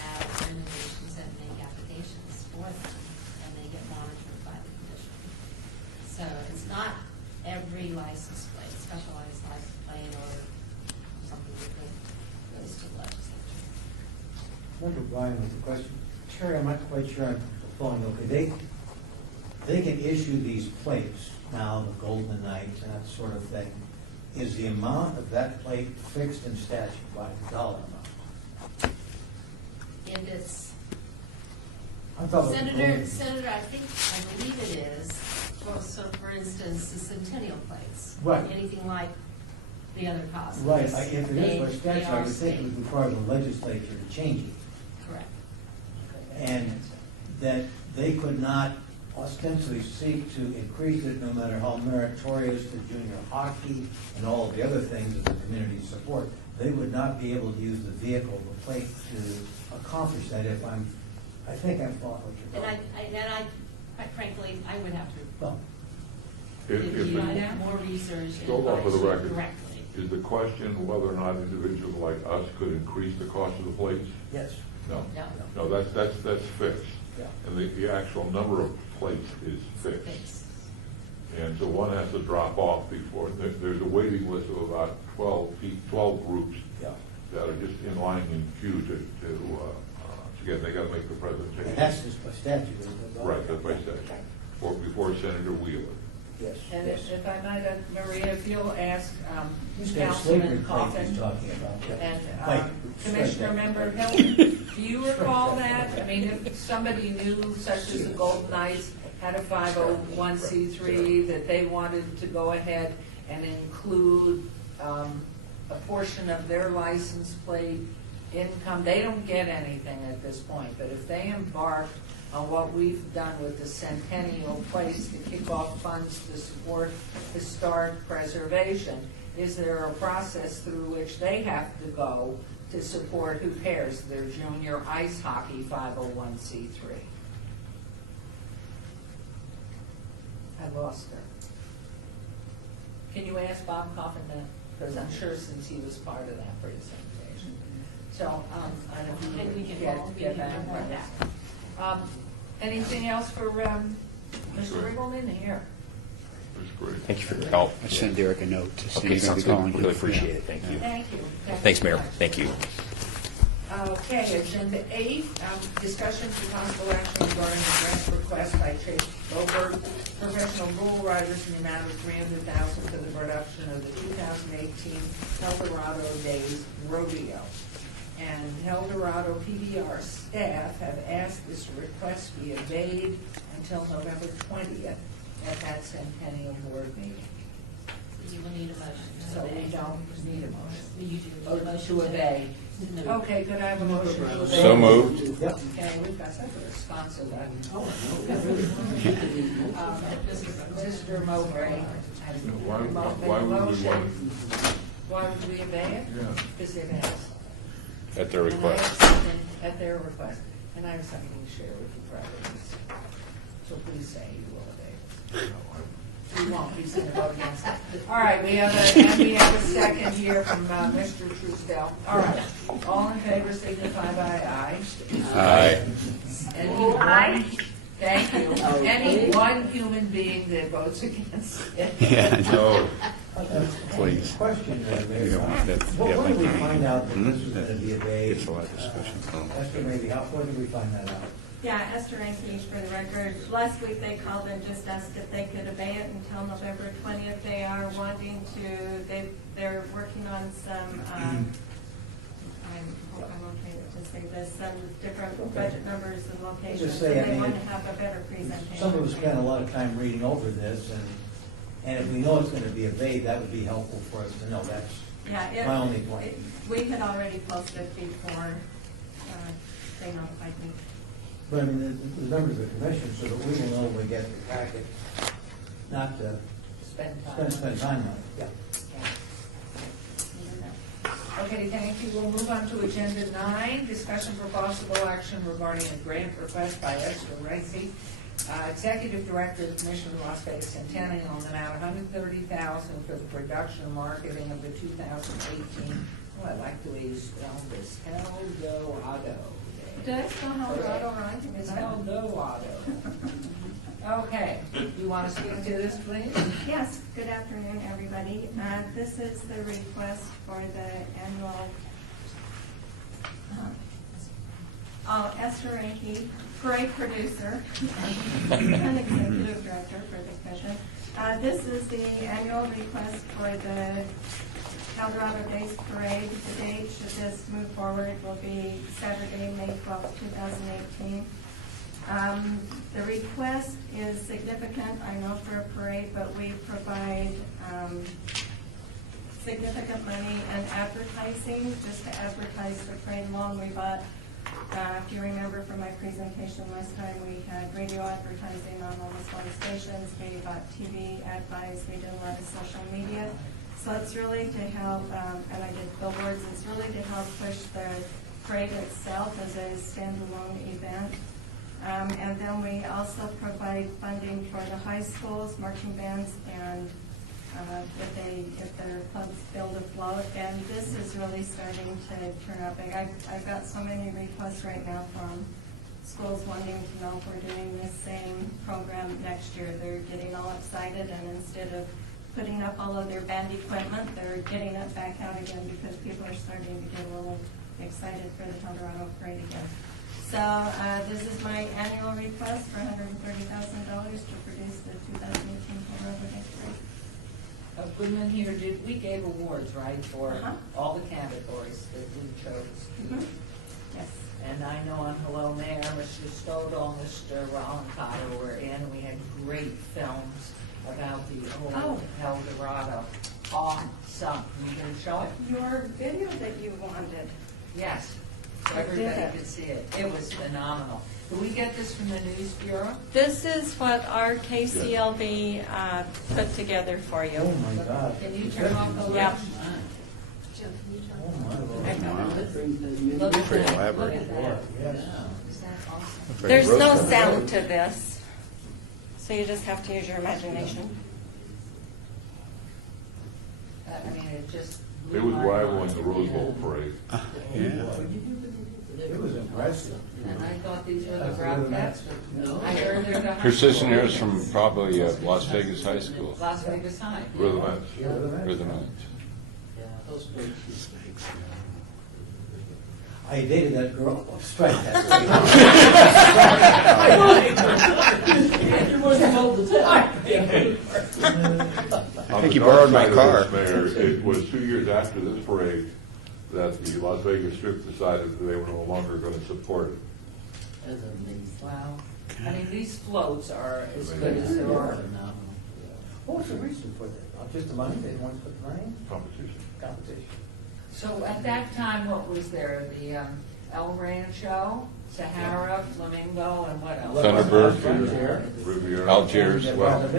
have organizations that make applications for them, and they get monitored by the commission. So it's not every license plate, specialized license plate or something that goes to the legislature. Wonder, Brian, with the question, Terry, I'm not quite sure I'm following, okay, they can issue these plates now, the Golden Knights and that sort of thing. Is the amount of that plate fixed in statute by the dollar amount? If it's, I thought it was Senator, only- I believe it is, well, so for instance, the Centennial plates. Right. Anything like the other costs. Right, if it is by They statute, I are would think it state. would require the legislature to change it. Correct. And that they could not ostensibly seek to increase it no matter how meritorious the junior hockey and all of the other things that the community support. They would not be able to use the vehicle, the plate, to accomplish that if I think I'm following what you're And talking quite frankly, I would have to about. If do it- more research and Go off of the advise you record. correctly. Is the question whether or not individuals like us could increase the cost of the plates? Yes. No. No. No, that's fixed. Yeah. And the actual number of plates is fixed. Thanks. And so one has to drop off before, there's a waiting list of about 12 groups Yeah. that are just in line in queue to get, they gotta make the presentation. And that's just by statute, isn't it? Right, that's by statute, before Senator Wheeler. Yes, And yes. if I might, Maria, if you'll ask Slavery Councilman plate Coffin he's talking about, yeah. and Mike, Commissioner strike that. Member Hilton, do you recall that? I mean, if somebody new, such as the Golden Knights, had a 501c3, that they wanted to go ahead and include a portion of their license plate income, they don't get anything at this point, but if they embark on what we've done with the Centennial Place to kick off funds to support historic preservation, is there a process through which they have to go to support, who cares, their junior ice hockey 501c3? I lost her. Can you ask Bob Coffin that? Because I'm sure since he was part of that presentation. So, I don't know if you can get back. Anything else for Mr. Riggleman here? That's great. Thank you for your help. I sent Derek a note to say Okay, you're going to sounds be good. calling. Really appreciate it. Thank you. Thank you. Thanks, Mayor. so much. Thank you. Okay, agenda 8, discussion for possible action regarding a grant request by Chase Boberg, professional bull riders in the amount of $300,000 for the production of the 2018 Eldorado Days Rodeo. And Eldorado PBR staff have asked this request be obeyed until November 20th at that Centennial Board meeting. You will need a motion. So we don't need a motion. You do. Oh, to obey. Okay, could I have a motion to obey? So moved. Yep. Okay, we've got such a response to that. Mr. Mowbray. Why would we want Why would we obey it? Yeah. Because they've asked. At their And I request. have something at their request. And I have something to share with you privately. So please say you will obey it. We won't, he's going to vote against it. All right, we have a second here from Mr. Truesdell. All right, all in favor signify by aye. Aye. Anyone? Thank you. Any one human being that votes against it? Yeah, No. please. Question, You Mayor. don't want that. When did we find out that this was going to be obeyed? It's a lot of discussion. Esther, maybe, when did we find that out? Yeah, Esther Rankin, for the record. Last week they called and just asked if they could obey it until November 20th. They are wanting to, they're working on some, I'm okay to say this, some different budget numbers and locations. Just say, I and they mean, want to have a better presentation. Some of us spent a lot of time reading over this, and if we know it's going to be obeyed, that would be helpful for us to know. That's Yeah, my only point. we had already posted before they notified me. But I mean, the members of the commission, so that we will know when we get the packet, not to Spend time. spend time on it. Yeah. Okay, thank you. We'll move on to agenda 9, discussion for possible action regarding a grant request by Esther Renke, Executive Director of the Commission of Las Vegas Centennial, on the amount of $130,000 for the production and marketing of the 2018, oh, I like the way you spell this, Eldorado. Did I spell Eldorado right? It's Eldorado. Okay, you want to speak to this, please? Yes, good afternoon, everybody. This is the request for the annual, Esther Ranke, parade producer, and executive director for the commission. This is the annual request for the Eldorado Days Parade. The date, should this move forward, will be Saturday, May 12th, 2018. The request is significant, I know, for a parade, but we provide significant money and advertising, just to advertise the parade alone. We bought, if you remember from my presentation last time, we had radio advertising on almost all the stations. We bought TV ad buys, we did a lot of social media. So it's really to help, and I did billboards, it's really to help push the parade itself as a standalone event. And then we also provide funding for the high schools, marching bands, and if their clubs build a float. And this is really starting to turn out big. I've got so many requests right now from schools wanting to know if we're doing the same program next year. They're getting all excited, and instead of putting up all of their band equipment, they're getting it back out again because people are starting to get a little excited for the Eldorado Parade again. So this is my annual request for $130,000 to produce the 2018 Eldorado Goodman here, we gave awards, right, for Uh-huh. all the categories that we chose. Mhm. Yes. And I know on Hello Mayor, Mr. Stodel, Mr. Rollencotter were in. We had great films about the old El Dorado. Awesome. You gonna show it? Your video that you wanted. Yes. So I did everybody it. could see it. It was phenomenal. Did we get this from the News Bureau? This is what our KCLB put together for you. Oh, my God. Can you turn off the Yeah. lights? Oh, my Lord. Look at Pretty that. elaborate. Look at that. Yes. Is that awesome? There's no sound to this, so you just have to use your imagination. I mean, it just. It was rivaling the Rose Bowl parade. Yeah. It was impressive. And I thought these were the That's rock really cats. I heard they're the. Her sister is from probably Las Vegas High School. Las Vegas High. Rhythmettes. Rhythmites. I dated that girl. Oh, strike that. I think you borrowed my car. Mayor, it was 2 years after this parade that the Las Vegas Strip decided that they were no longer going to support it. Wow. I mean, these floats are as good as there are. What was the reason for that? Not just the money, they didn't want to put the money in? Competition. Competition. So at that time, what was there? The El Rancho, Sahara, Flamingo, and what else? Thunderbird. Riviera. Algiers, Well, well. the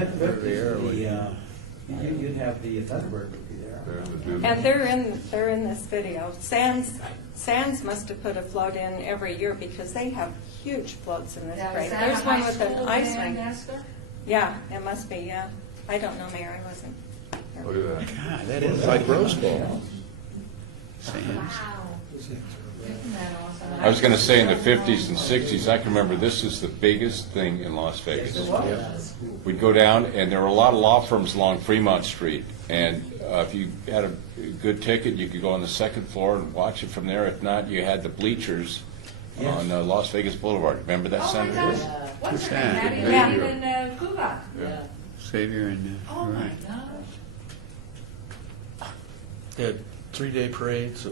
you'd have the Thunderbird would be there. Yeah, the Duke. And they're in this video. Sands must have put a float in every year because they have huge floats in this Now, parade. is that There's a one high with an school ice band, rink. Esther? Yeah, it must be, yeah. I don't know, Mayor, I wasn't. Look at that. God, that is like Rose Bowl. Sands. Isn't that awesome? I was going to say in the 50s and 60s, I can remember this is the biggest thing in Las Vegas. We'd go down, and there were a lot of law firms along Fremont Street. And if you had a good ticket, you could go on the second floor and watch it from there. If not, you had the bleachers on Las Vegas Boulevard. Remember that, Oh, my Senator? gosh. What's her name? Maddie Yeah. Maddie in Cuba. Yeah. Xavier and, Oh, my right. gosh. They had 3-day parades,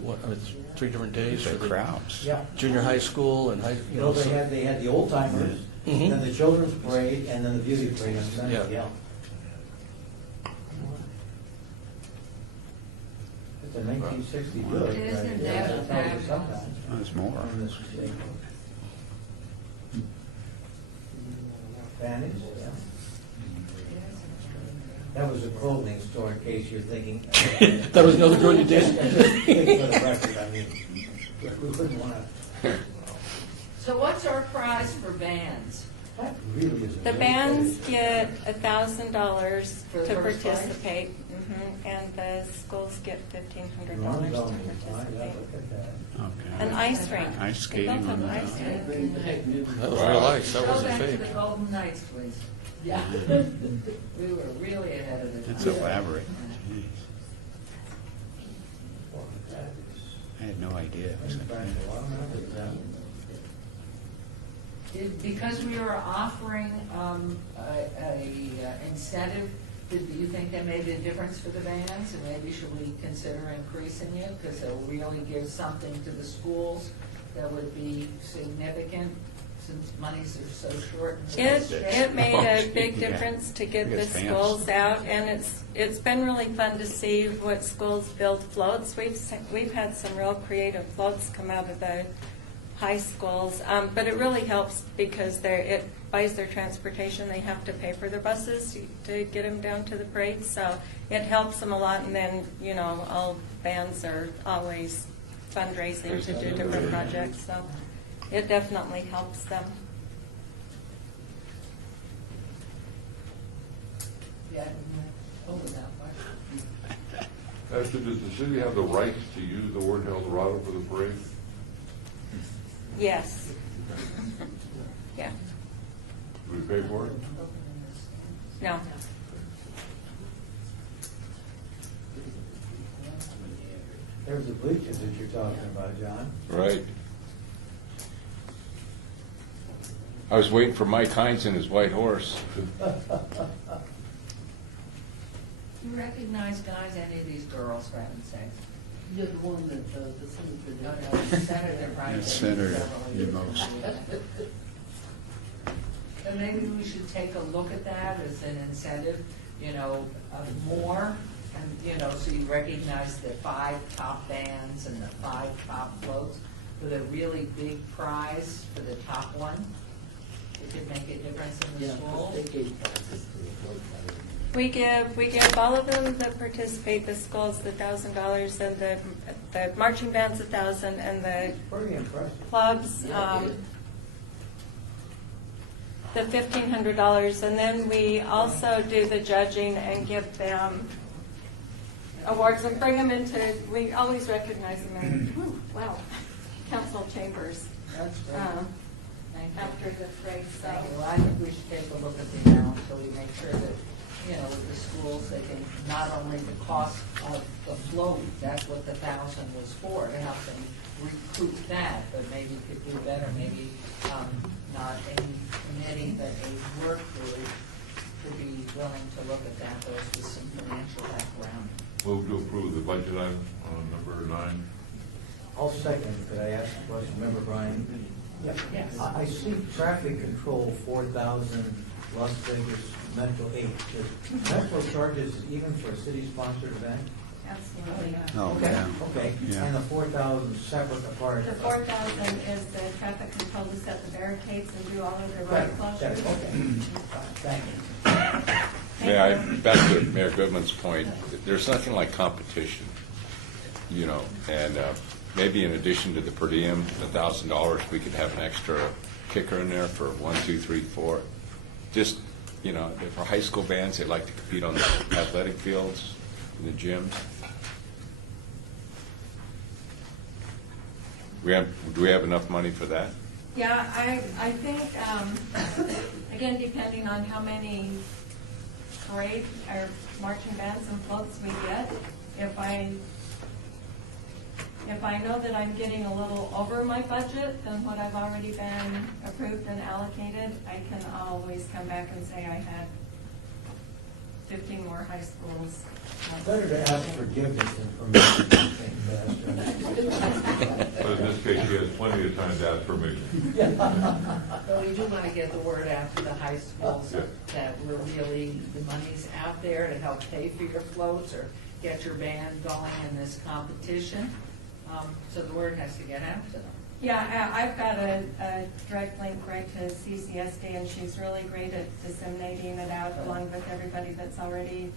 three different days for The the crowds. Yeah. junior high school and high, You know, they had the old timers, Mhm. then the children's parade, and then the beauty parade on Centennial. Yeah. It's a 1960 village. Isn't right? that Yeah, it's fabulous? sometimes Oh, there's more. on this state. Fannies, yeah. That was a clothing store, in case you're thinking. That was another girl you dated? Just for the record, I mean, we couldn't want to. So what's our prize for bands? That really is. The bands get $1,000 For the to first prize? participate, and the schools get $1,500 to Look participate. at that. Okay. An ice rink. Ice They skating built on an the- ice rink. That was real ice, that Go wasn't back to fake. the Golden Knights, please. Yeah. We were really ahead of the time. That's elaborate. Jeez. Boy, that is- I had no idea. It was in like fact, that. a lot of members, Because we are offering a incentive, do you think that made a difference for the bands? And maybe should we consider increasing it? Because it'll really give something to the schools that would be significant since monies are so short. It made a big Yeah. difference to get We the got fans. schools out, and it's been really fun to see what schools build floats. We've had some real creative floats come out of the high schools, but it really helps because it buys their transportation. They have to pay for their buses to get them down to the parade, so it helps them a lot. And then, all bands are always fundraising to do different projects, so it definitely helps them. Yeah, over that way. Esther, does the city have the rights to use the word El Dorado for the parade? Yes. Yeah. Do we pay for it? No. There's the bleachers that you're talking about, John. Right. I was waiting for Mike Hines and his white horse. recognize, guys, any of these girls, for heaven's sakes? You're the one that, the senator. No, no, Senator, right? Yes, Senator, Beverly. you most. And maybe we should take a look at that as an incentive, you know, more, and, you know, so you recognize the 5 top bands and the 5 top floats with a really big prize for the top one. It could make a difference in the Yeah, school. they gave prizes to the float player. We give all of them that participate, the schools, $1,000, and the marching band's $1,000, and the Pretty impressive. clubs, the $1,500, and then we also do the judging and give them awards and bring them into, we always recognize them in, wow, council chambers That's great. Thank you. after the parade, so. Thank you. Well, I think we should take a look at the amount so we make sure that, you know, with the schools, they can, not only the cost of the float, that's what the 1,000 was for, to help them recoup that, but maybe could do better, maybe not a committee, but a work group could be willing to look at that, those with some financial background. Move to approve the budget item on number 9. I'll second. Could I ask a question? Member Bryan? Yeah. Yes. I see traffic control, 4,000, Las Vegas, Metro 8. Does Metro charges even for a city-sponsored event? Absolutely. Oh, Okay, yeah. okay. Yeah. And the 4,000 separate apart? The 4,000 is the traffic control to set the barricades and do all of the Got road it, got closures. it, okay. Thank you. May I, back to Mayor Goodman's point, there's nothing like competition, you know, and maybe in addition to the per diem, $1,000, we could have an extra kicker in there for 1, 2, 3, 4. Just, you know, for high school bands, they like to compete on the athletic fields, in the gyms. Do we have enough money for that? Yeah, I think, again, depending on how many parade or marching bands and floats we get, if I know that I'm getting a little over my budget than what I've already been approved and allocated, I can always come back and say I had 15 more high schools. Better to ask forgiveness than permission, I think, Master. But in this case, she has plenty of time to ask permission. But we do want to get the word out to the high schools Yeah. that we're really, the money's out there to help pay for your floats or get your band going in this competition. So the word has to get out to them. Yeah, I've got a direct link right to CCSD, and she's really great at disseminating it out along with everybody that's already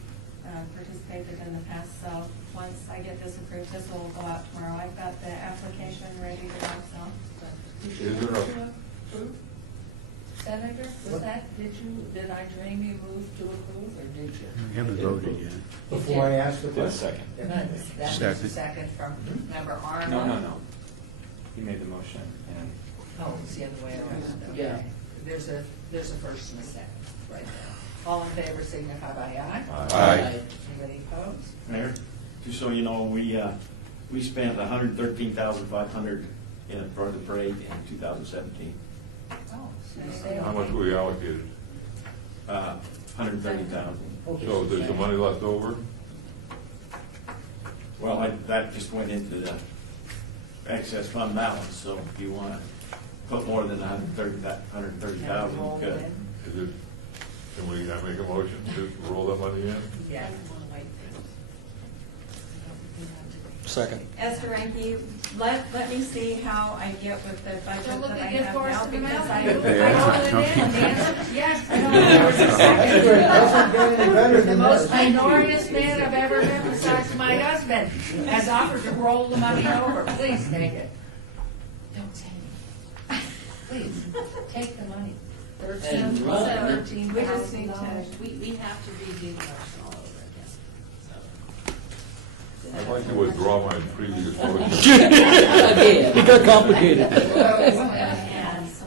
participated in the past. So once I get this approved, this will go out tomorrow. I've got the application ready to go, so. Is there a, Senator, did I dream you moved to approve, or did you? We haven't voted yet. Before I ask the Did a question. second. That was a Second. second from Member Arnold. No. He made the motion, and Oh, it's the other way around. Okay. Yeah. There's a first and a second, right there. All in favor signify by aye. Aye. Anybody opposed? Mayor, just so you know, we spent $113,500 for the parade in 2017. Oh, so you say how much okay. were we allocated? $130,000. So there's some money left over? Well, that just went into the excess fund balance, so if you want to put more than $130,000, you could. Is it, can we make a motion to roll that money in? Yeah. Second. Esther Ranky, let me see how I get with the budget Don't look that I at your have force now, of the because mouth. I I rolled it in, Dan. Yes, I know. There was a That's second. great. Doesn't get any better The than most that. minority man I've ever met besides my husband has offered to roll the money over. Please take it. Don't say anything. Please, take the money. And run. $13,000. We just need to, We have to redo the motion all over again, so. I'd like to withdraw my previous motion. Again. It got complicated. And so,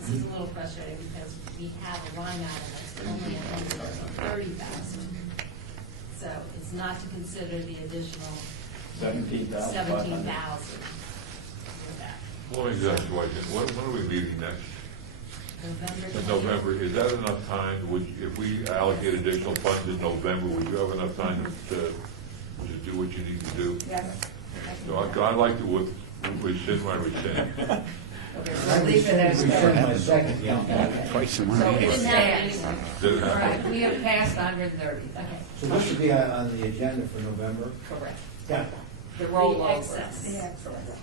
this is a little frustrating because we have a line item that's only a $30,000. So it's not to consider the additional $17,500. $17,000 for that. Let me just ask you, when are we meeting next? In November, is that enough time? If we allocate additional funds in November, would you have enough time to do what you need to do? Yes. So I'd like to rescind my rescind. Okay, so leave it as Rescind my that. second, yeah. Twice in one So meeting. it's passed. Didn't All right, happen. we have passed 130. Okay, So this should be on the agenda for November? Correct. Yeah. The the rollover. excess. The excess.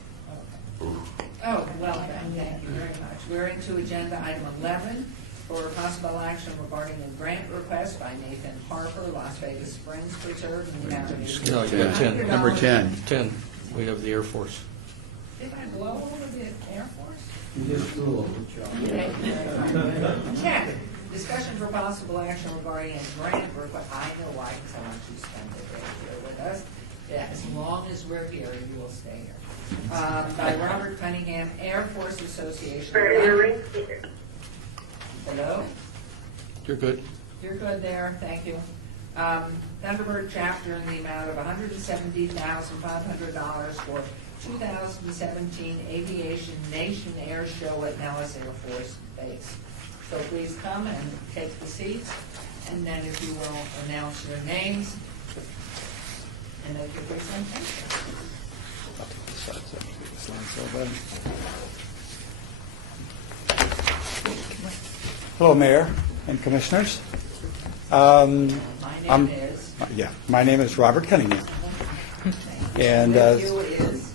Oh, well done, thank you very much. We're into agenda item 11 for possible action regarding a grant request by Nathan Harper, Las Vegas Springs Preserve, in the amount of No, you got 10. Number 10. 10, we have the Air Force. Did I blow over the Air Force? You just threw a job. Thank you very much. 10, discussion for possible action regarding a grant request. I know why, because I want you to spend the day here with us. Yeah, as long as we're here, you will stay here. By Robert Cunningham, Air Force Association. Hello? You're good. You're good there, thank you. Thunderbird chapter in the amount of $170,500 for 2017 Aviation Nation Air Show at Nellis Air Force Base. So please come and take the seats, and then if you will announce your names and make your presentation. I'll take the slides up. The slides are better. Hello, Mayor and Commissioners. My I'm- name is, My name is Robert Cunningham. And with you is,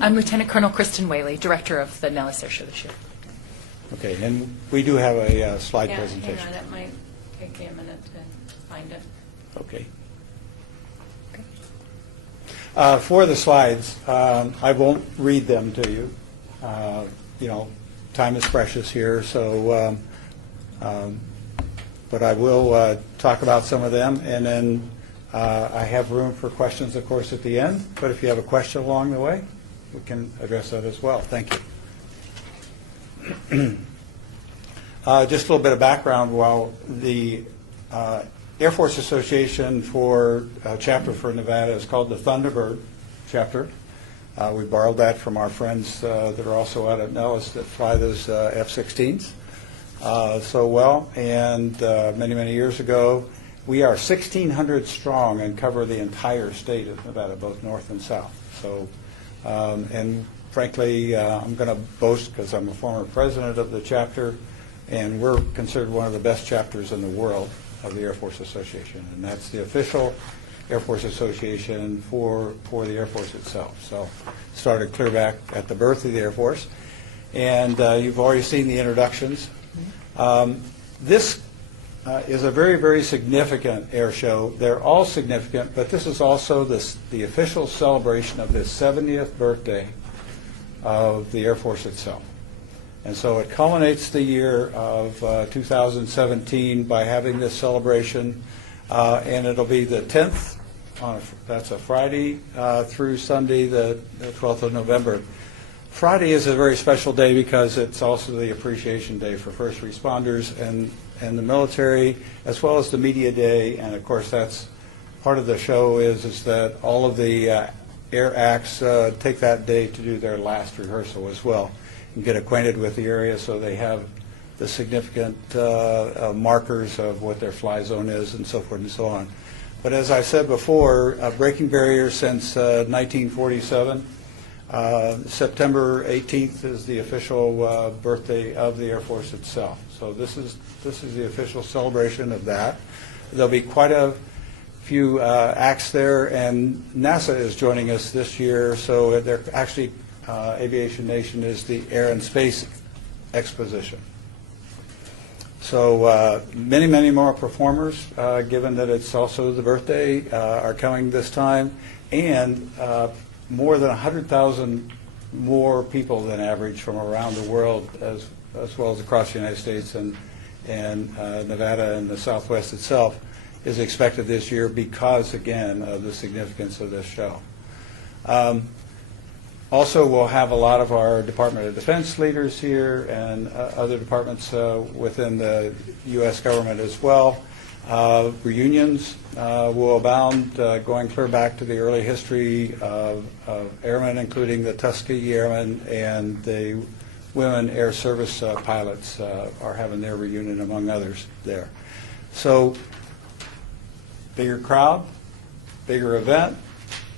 I'm Lieutenant Colonel Kristen Whaley, Director of the Nellis Air Show this year. okay, and we do have a slide Yeah, presentation. hang on, that might take me a minute to find it. Okay. For the slides, I won't read them to you. You know, time is precious here, so, but I will talk about some of them, and then I have room for questions, of course, at the end. But if you have a question along the way, we can address that as well. Thank you. Just a little bit of background. While the Air Force Association for chapter for Nevada is called the Thunderbird chapter. We borrowed that from our friends that are also out at Nellis that fly those F-16s so well. And many, many years ago, we are 1,600 strong and cover the entire state of Nevada, both north and south. So, and frankly, I'm going to boast because I'm a former president of the chapter, and we're considered one of the best chapters in the world of the Air Force Association, and that's the official Air Force Association for the Air Force itself. So started clear back at the birth of the Air Force, and you've already seen the introductions. This is a very, very significant air show. They're all significant, but this is also the official celebration of the 70th birthday of the Air Force itself. And so it culminates the year of 2017 by having this celebration, and it'll be the 10th, that's a Friday, through Sunday, the 12th of November. Friday is a very special day because it's also the appreciation day for first responders and the military, as well as the media day, and of course that's part of the show is that all of the air acts take that day to do their last rehearsal as well and get acquainted with the area so they have the significant markers of what their fly zone is and so forth and so on. But as I said before, breaking barriers since 1947. September 18th is the official birthday of the Air Force itself. So this is the official celebration of that. There'll be quite a few acts there, and NASA is joining us this year. So they're actually Aviation Nation is the Air and Space Exposition. So many, many more performers, given that it's also the birthday, are coming this time, and more than 100,000 more people than average from around the world, as well as across the United States and Nevada and the Southwest itself, is expected this year because, again, of the significance of this show. Also, we'll have a lot of our Department of Defense leaders here and other departments within the U.S. government as well. Reunions will abound, going clear back to the early history of airmen, including the Tuskegee Airmen and the women air service pilots are having their reunion, among others, there. So, bigger crowd, bigger event,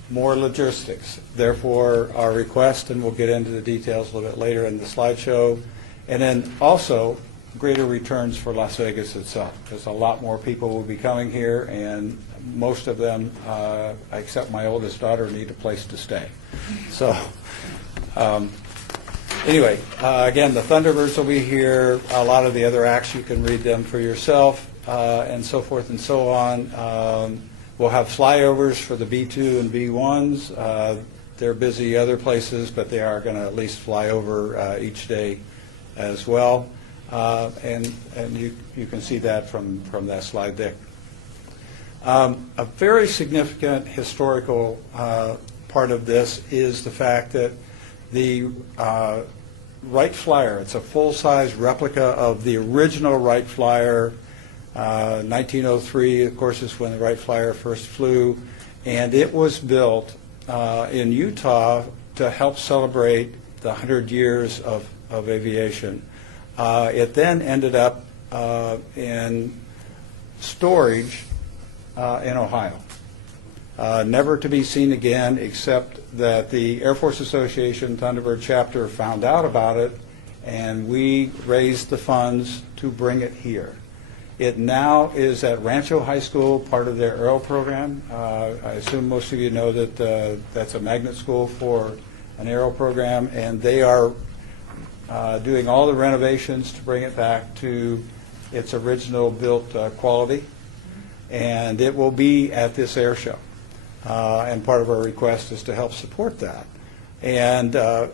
more logistics. Therefore, our request, and we'll get into the details a little bit later in the slideshow, and then also greater returns for Las Vegas itself, because a lot more people will be coming here, and most of them, except my oldest daughter, need a place to stay. So, anyway, again, the Thunderbirds will be here. A lot of the other acts, you can read them for yourself, and so forth and so on. We'll have flyovers for the B2 and B1s. They're busy other places, but they are going to at least fly over each day as well. And you can see that from that slide deck. A very significant historical part of this is the fact that the Wright Flyer, it's a full-size replica of the original Wright Flyer. 1903, of course, is when the Wright Flyer first flew, and it was built in Utah to help celebrate the 100 years of aviation. It then ended up in storage in Ohio, never to be seen again, except that the Air Force Association Thunderbird chapter found out about it, and we raised the funds to bring it here. It now is at Rancho High School, part of their Aero program. I assume most of you know that that's a magnet school for an Aero program, and they are doing all the renovations to bring it back to its original built quality, and it will be at this air show. And part of our request is to help support that. And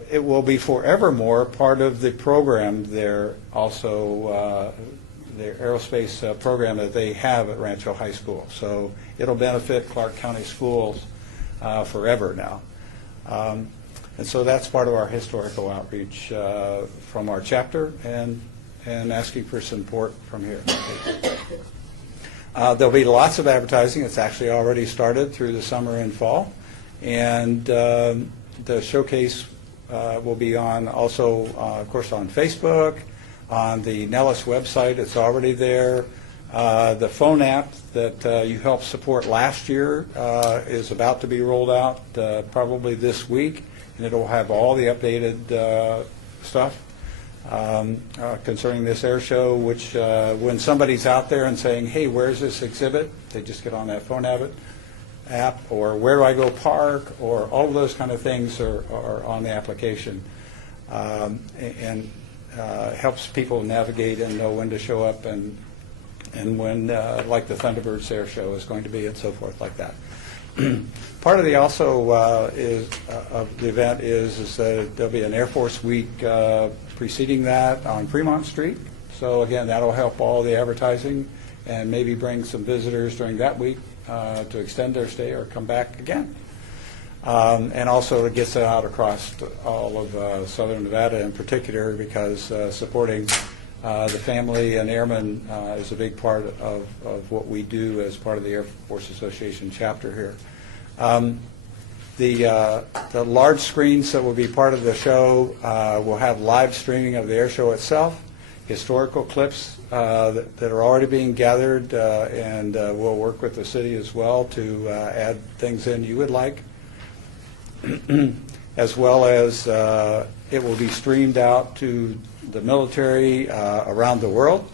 it will be forevermore part of the program there, also the aerospace program that they have at Rancho High School. So it'll benefit Clark County schools forever now. And so that's part of our historical outreach from our chapter, and asking for support from here. There'll be lots of advertising. It's actually already started through the summer and fall. And the showcase will be on also, of course, on Facebook, on the Nellis website. It's already there. The phone app that you helped support last year is about to be rolled out probably this week, and it'll have all the updated stuff concerning this air show, which when somebody's out there and saying, hey, where's this exhibit, they just get on that phone app, or where do I go park, or all of those kind of things are on the application, and helps people navigate and know when to show up and when, like the Thunderbirds air show is going to be, and so forth like that. Part of the also is of the event is that there'll be an Air Force Week preceding that on Fremont Street. So again, that'll help all the advertising and maybe bring some visitors during that week to extend their stay or come back again. And also it gets it out across all of southern Nevada in particular, because supporting the family and airmen is a big part of what we do as part of the Air Force Association chapter here. The large screens that will be part of the show will have live streaming of the air show itself, historical clips that are already being gathered, and we'll work with the city as well to add things in you would like, as well as it will be streamed out to the military around the world.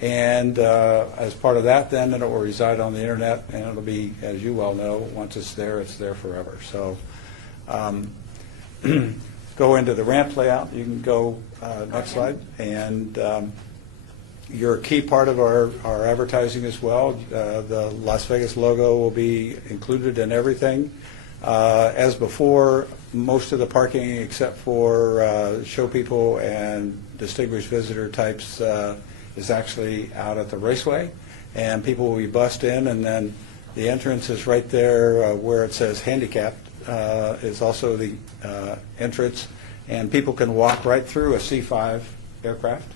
And as part of that, then it will reside on the internet, and it'll be, as you well know, once it's there forever. So go into the ramp layout. You can go next slide. And you're a key part of our advertising as well. The Las Vegas logo will be included in everything. As before, most of the parking, except for show people and distinguished visitor types, is actually out at the raceway, and people will be bussed in, and then the entrance is right there where it says handicapped is also the entrance, and people can walk right through a C-5 aircraft.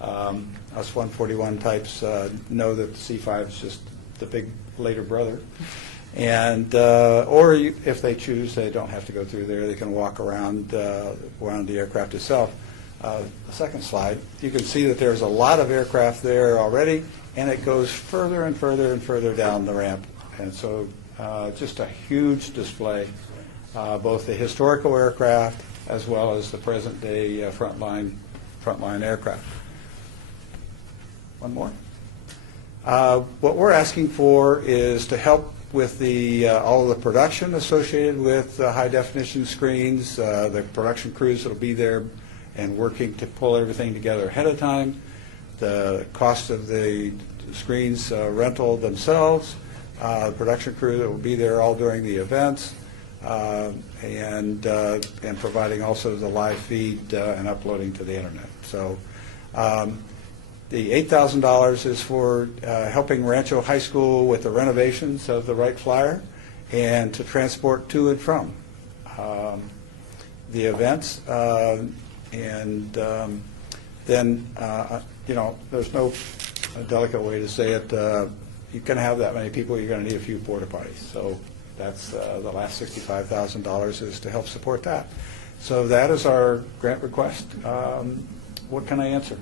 Us 141 types know that the C-5 is just the big later brother. And or if they choose, they don't have to go through there. They can walk around the aircraft itself. the second slide, you can see that there's a lot of aircraft there already, and it goes further and further and further down the ramp. And so just a huge display, both the historical aircraft as well as the present-day frontline aircraft. One more. What we're asking for is to help with all of the production associated with high-definition screens, the production crews that will be there and working to pull everything together ahead of time, the cost of the screens rental themselves, the production crew that will be there all during the events, and providing also the live feed and uploading to the internet. So the $8,000 is for helping Rancho High School with the renovations of the Wright Flyer and to transport to and from the events. And then, there's no delicate way to say it. You can have that many people, you're going to need a few porta potties. So that's the last $65,000 is to help support that. So that is our grant request. What can I answer?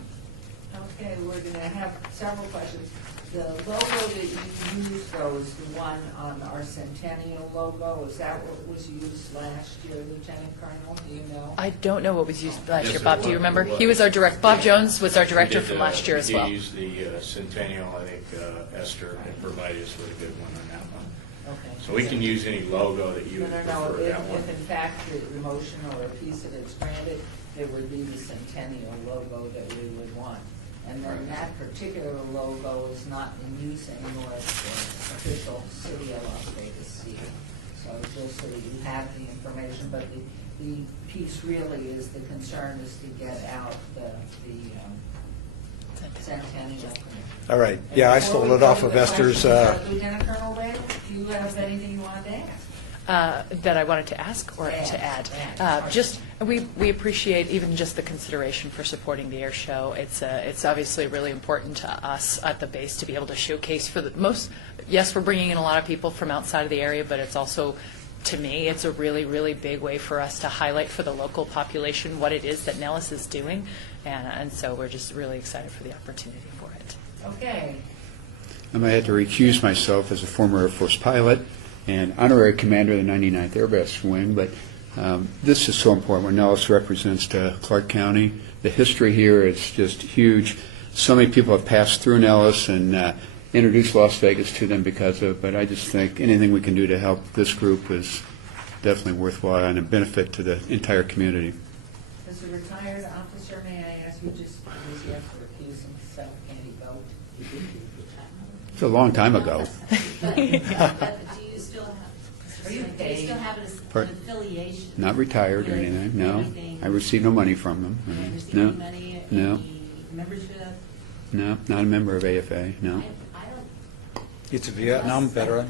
Okay, we're going to have several questions. The logo that you used, though, is the one on our Centennial logo. Is that what was used last year, Lieutenant Colonel? Do you know? I don't know what was used last Yes, year. it Bob, do you was. remember? It was. He was our director. Bob Jones was our director from last year as well. We used the Centennial. I think Esther had provided us with a good one on that one. Okay. So we can use any logo that you No, would no, prefer. no. That one. If in fact the motion or a piece of it's granted, it would be the Centennial logo that we would want. And then that particular logo is not in use anymore as the official City of Las Vegas seal. So just so that you have the information, but the piece really is, the concern is to get out the Centennial. All right. Yeah, I stole it off of Esther's. Lieutenant Colonel Wade, do you have anything you wanted to ask? That I wanted to ask or to add. We appreciate even just the consideration for supporting the air show. It's obviously really important to us at the base to be able to showcase for the most. Yes, we're bringing in a lot of people from outside of the area, but it's also, to me, it's a really, really big way for us to highlight for the local population what it is that Nellis is doing, and so we're just really excited for the opportunity for it. Okay. I had to recuse myself as a former Air Force pilot and honorary commander of the 99th Air Base Wing, but this is so important what Nellis represents to Clark County. The history here is just huge. So many people have passed through Nellis and introduced Las Vegas to them because of it, but I just think anything we can do to help this group is definitely worthwhile and a benefit to the entire community. As a retired officer, may I ask you just, does he have to recuse himself? Can he vote? It's a long time ago. But do you still have, Are you do you paid? still have an Pardon? affiliation? Not retired or with anything, no. anything? I receive no money from them. Do you receive No, any money, no, any membership? no, not a member of AFA, no. I don't, It's a Vietnam veteran.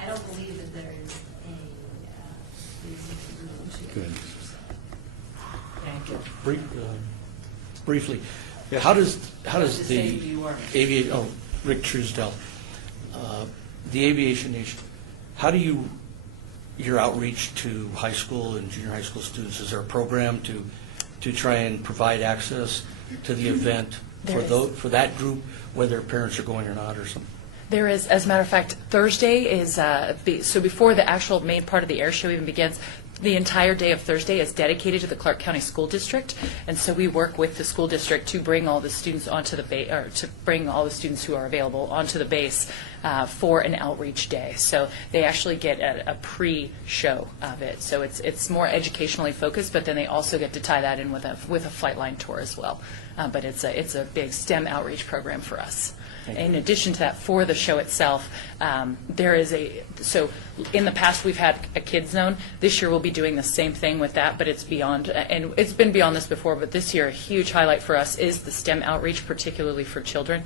I don't believe that there is a reason to. Good. Thank you. Briefly, Yes. how does Just say the who you are. Rick Truesdell, the Aviation Nation, how do your outreach to high school and junior high school students? Is there a program to try and provide access to the event There is. for that group, whether parents are going or not or something? There is, as a matter of fact, Thursday is, so before the actual main part of the air show even begins, the entire day of Thursday is dedicated to the Clark County School District, and so we work with the school district to bring all the students onto the base, or to bring all the students who are available onto the base for an outreach day. So they actually get a pre-show of it. So it's more educationally focused, but then they also get to tie that in with a Flightline tour as well. But it's a big STEM outreach program for us. In addition to that, for the show itself, there is so in the past we've had a kids zone. This year we'll be doing the same thing with that, but it's beyond, and it's been beyond this before, but this year a huge highlight for us is the STEM outreach, particularly for children.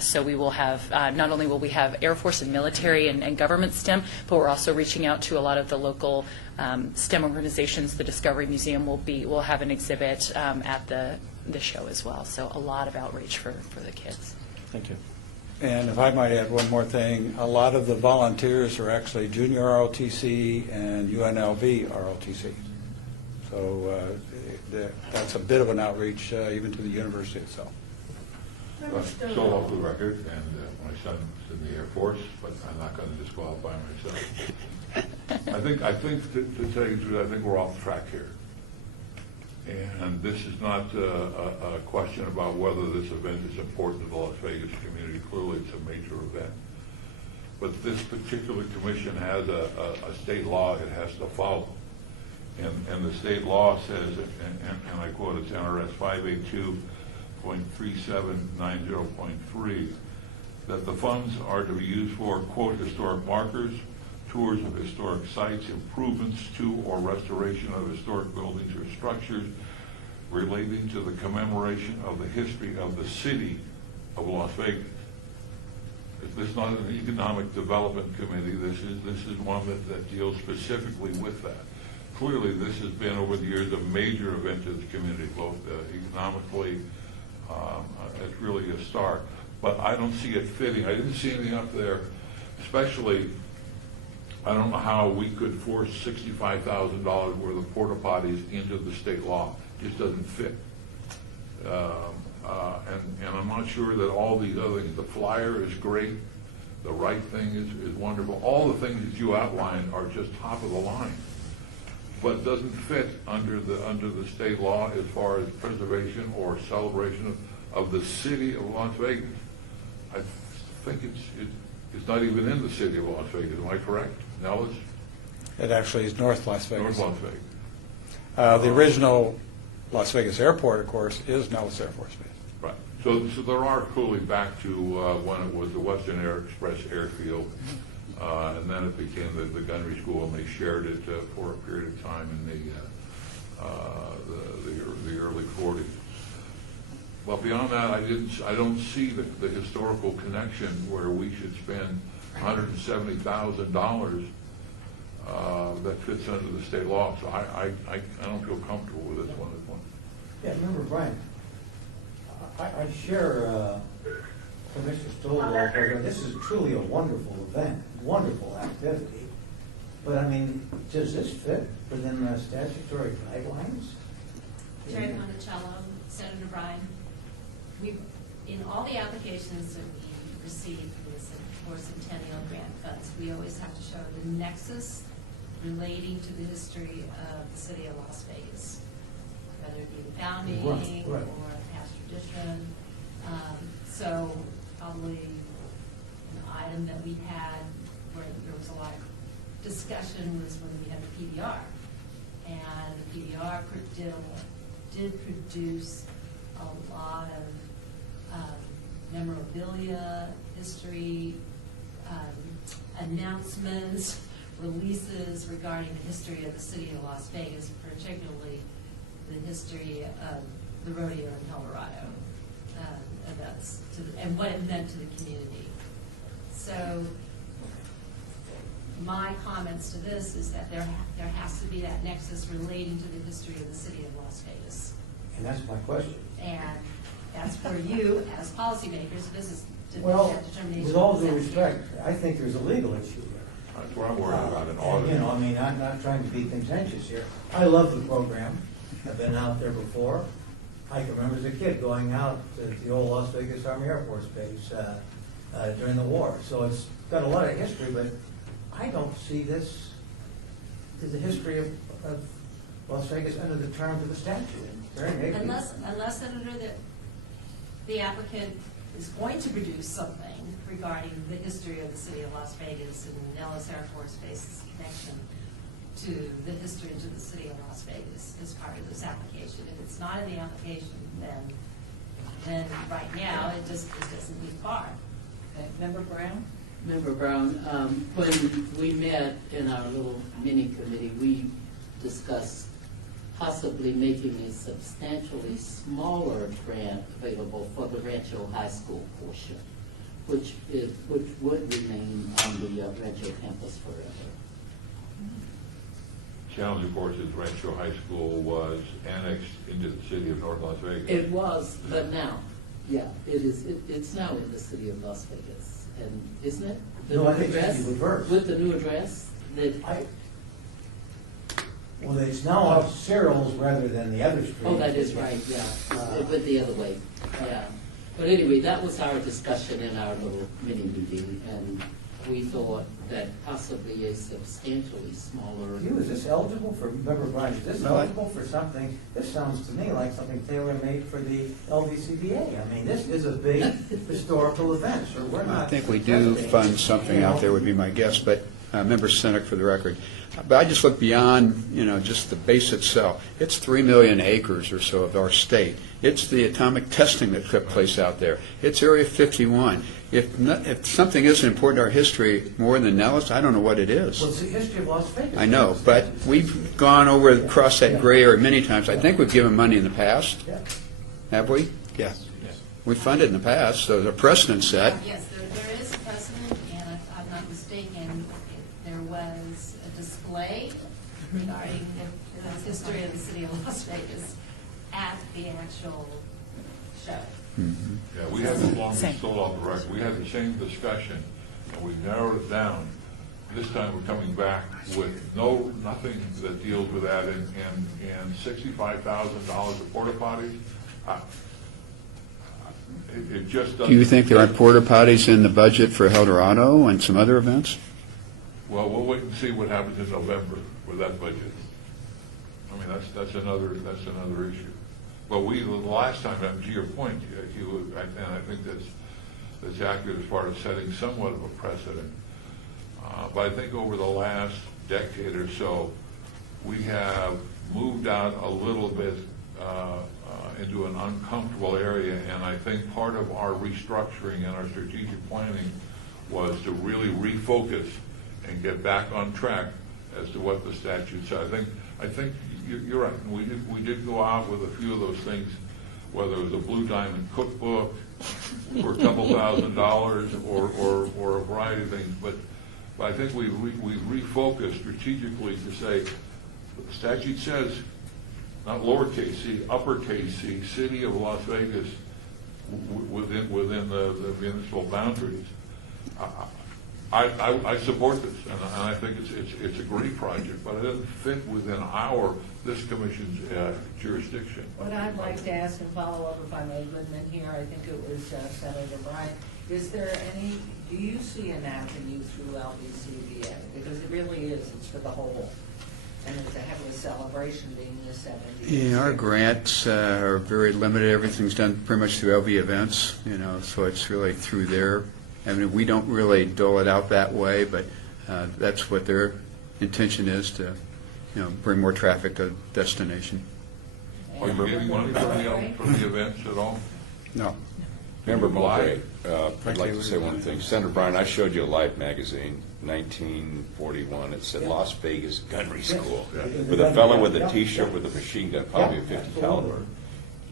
So we will have, not only will we have Air Force and military and government STEM, but we're also reaching out to a lot of the local STEM organizations. The Discovery Museum will have an exhibit at the show as well. So a lot of outreach for the kids. Thank you. And if I might add one more thing, a lot of the volunteers are actually junior ROTC and UNLV ROTC. So that's a bit of an outreach even to the university itself. So off the record, and my son's in the Air Force, but I'm not going to disqualify myself. I think to tell you the truth, I think we're off track here. And this is not a question about whether this event is important to the Las Vegas community. Clearly, it's a major event. But this particular commission has a state law it has to follow. And the state law says, and I quote, it's NRS 582.3790.3, that the funds are to be used for, quote, historic markers, tours of historic sites, improvements to or restoration of historic buildings or structures relating to the commemoration of the history of the city of Las Vegas. This is not an economic development committee. This is one that deals specifically with that. Clearly, this has been over the years a major event to the community, both economically. It's really a star. But I don't see it fitting. I didn't see anything up there, especially. I don't know how we could force $65,000 worth of porta potties into the state law. It just doesn't fit. And I'm not sure that all these other things, the flyer is great, the right thing is wonderful. All the things that you outlined are just top of the line, but doesn't fit under the state law as far as preservation or celebration of the city of Las Vegas. I think it's not even in the city of Las Vegas. Am I correct? Nellis? It actually is North Las Vegas. North Las Vegas. The original Las Vegas airport, of course, is Nellis Air Force Base. Right. So there are clearly back to when it was the Western Air Express Airfield, and then it became the gunnery school, and they shared it for a period of time in the early 40s. But beyond that, I don't see the historical connection where we should spend $170,000 that fits under the state law. So I don't feel comfortable with this one. Yeah, Member Brian, I share Commissioner Stillwell. This is truly a wonderful event, wonderful activity. But I mean, does this fit within the statutory guidelines? Chairman Monticello, Senator Bryan, in all the applications that we receive for Centennial grant funds, we always have to show the nexus relating to the history of the city of Las Vegas, whether it be the founding Right. or past tradition. So probably an item that we had where there was a lot of discussion was when we had the PBR. And the PBR did produce a lot of memorabilia, history, announcements, releases regarding the history of the city of Las Vegas, particularly the history of the rodeo in Colorado, events, and what it meant to the community. So my comments to this is that there has to be that nexus relating to the history of the city of Las Vegas. And that's my question. And that's for you, as policymakers, this is Well, that determination. with all due respect, I think there's a legal issue here. That's what I'm worried about in And, August. you know, I mean, I'm not trying to be contentious here. I love the program. I've been out there before. I can remember as a kid going out to the old Las Vegas Army Air Force Base during the war. So it's got a lot of history, but I don't see this as the history of Las Vegas under the terms of the statute. Unless, Senator, that the applicant is going to produce something regarding the history of the city of Las Vegas and Nellis Air Force Base's connection to the history to the city of Las Vegas as part of this application. If it's not in the application, then right now, it doesn't meet bar. Okay. Member Brown? Member Brown, when we met in our little mini committee, we discussed possibly making a substantially smaller grant available for the Rancho High School portion, which would remain on the Rancho campus forever. Challenge, of course, is Rancho High School was annexed into the city of North Las Vegas. It was, but now, yeah, it is. It's now in the city of Las Vegas, and isn't it? The No, new I think address it's reversed. with the new address. That Well, it's now off Cyril's rather than the other street. Oh, that is right, yeah. It went the other way, yeah. But anyway, that was our discussion in our little mini meeting, and we thought that possibly a substantially smaller. Hugh, is this eligible for, remember Brian, is this No, eligible for something, this sounds to me like something tailor-made for the LVCBA. I mean, this is a big historical event, so we're not. I think we do fund something out there, would be my guess, but Member Senek for the record. But I just look beyond, just the base itself. It's 3 million acres or so of our state. It's the atomic testing that took place out there. It's Area 51. If something isn't important to our history more than Nellis, I don't know what it is. Well, it's the history of Las Vegas. I know, but we've gone across that gray area many times. I think we've given money in the past. Yeah. Have we? Yes. We funded in the past, so the precedent set. Yes, there is a precedent, and if I'm not mistaken, there was a display regarding the history of the city of Las Vegas at the actual show. Mhm. Yeah, we had, as long as Same. it's still off the record, we had the same discussion, and we narrowed it down. This time we're coming back with nothing that deals with that, and $65,000 of porta potties. It just doesn't. Do you think there aren't porta potties in the budget for El Dorado and some other events? Well, we'll wait and see what happens in November with that budget. I mean, that's another issue. But the last time, to your point, Hugh, and I think that's accurate as far as setting somewhat of a precedent. But I think over the last decade or so, we have moved out a little bit into an uncomfortable area, and I think part of our restructuring and our strategic planning was to really refocus and get back on track as to what the statute said. I think you're right. We did go out with a few of those things, whether it was a Blue Diamond cookbook for a couple $1,000s or a variety of things. But I think we refocused strategically to say the statute says, not lowercase c, uppercase c, City of Las Vegas within the municipal boundaries. I support this, and I think it's a great project, but it doesn't fit within this commission's jurisdiction. What I'd like to ask and follow up, if I may, Goodman here, I think it was Senator Bryant, do you see an avenue through LVCBA? Because it really is, it's for the whole, and it's a heck of a celebration being the 70th. Yeah, our grants are very limited. Everything's done pretty much through LV events, so it's really through there. I mean, we don't really dole it out that way, but that's what their intention is, to bring more traffic to the destination. Are you getting money from the events at all? No. Member Mowbray, I'd like to say one thing. Senator Bryan, I showed you a Life magazine, 1941. It said Las Vegas Gunnery School, with a fellow with a T-shirt with a machine gun, probably a 50 caliber.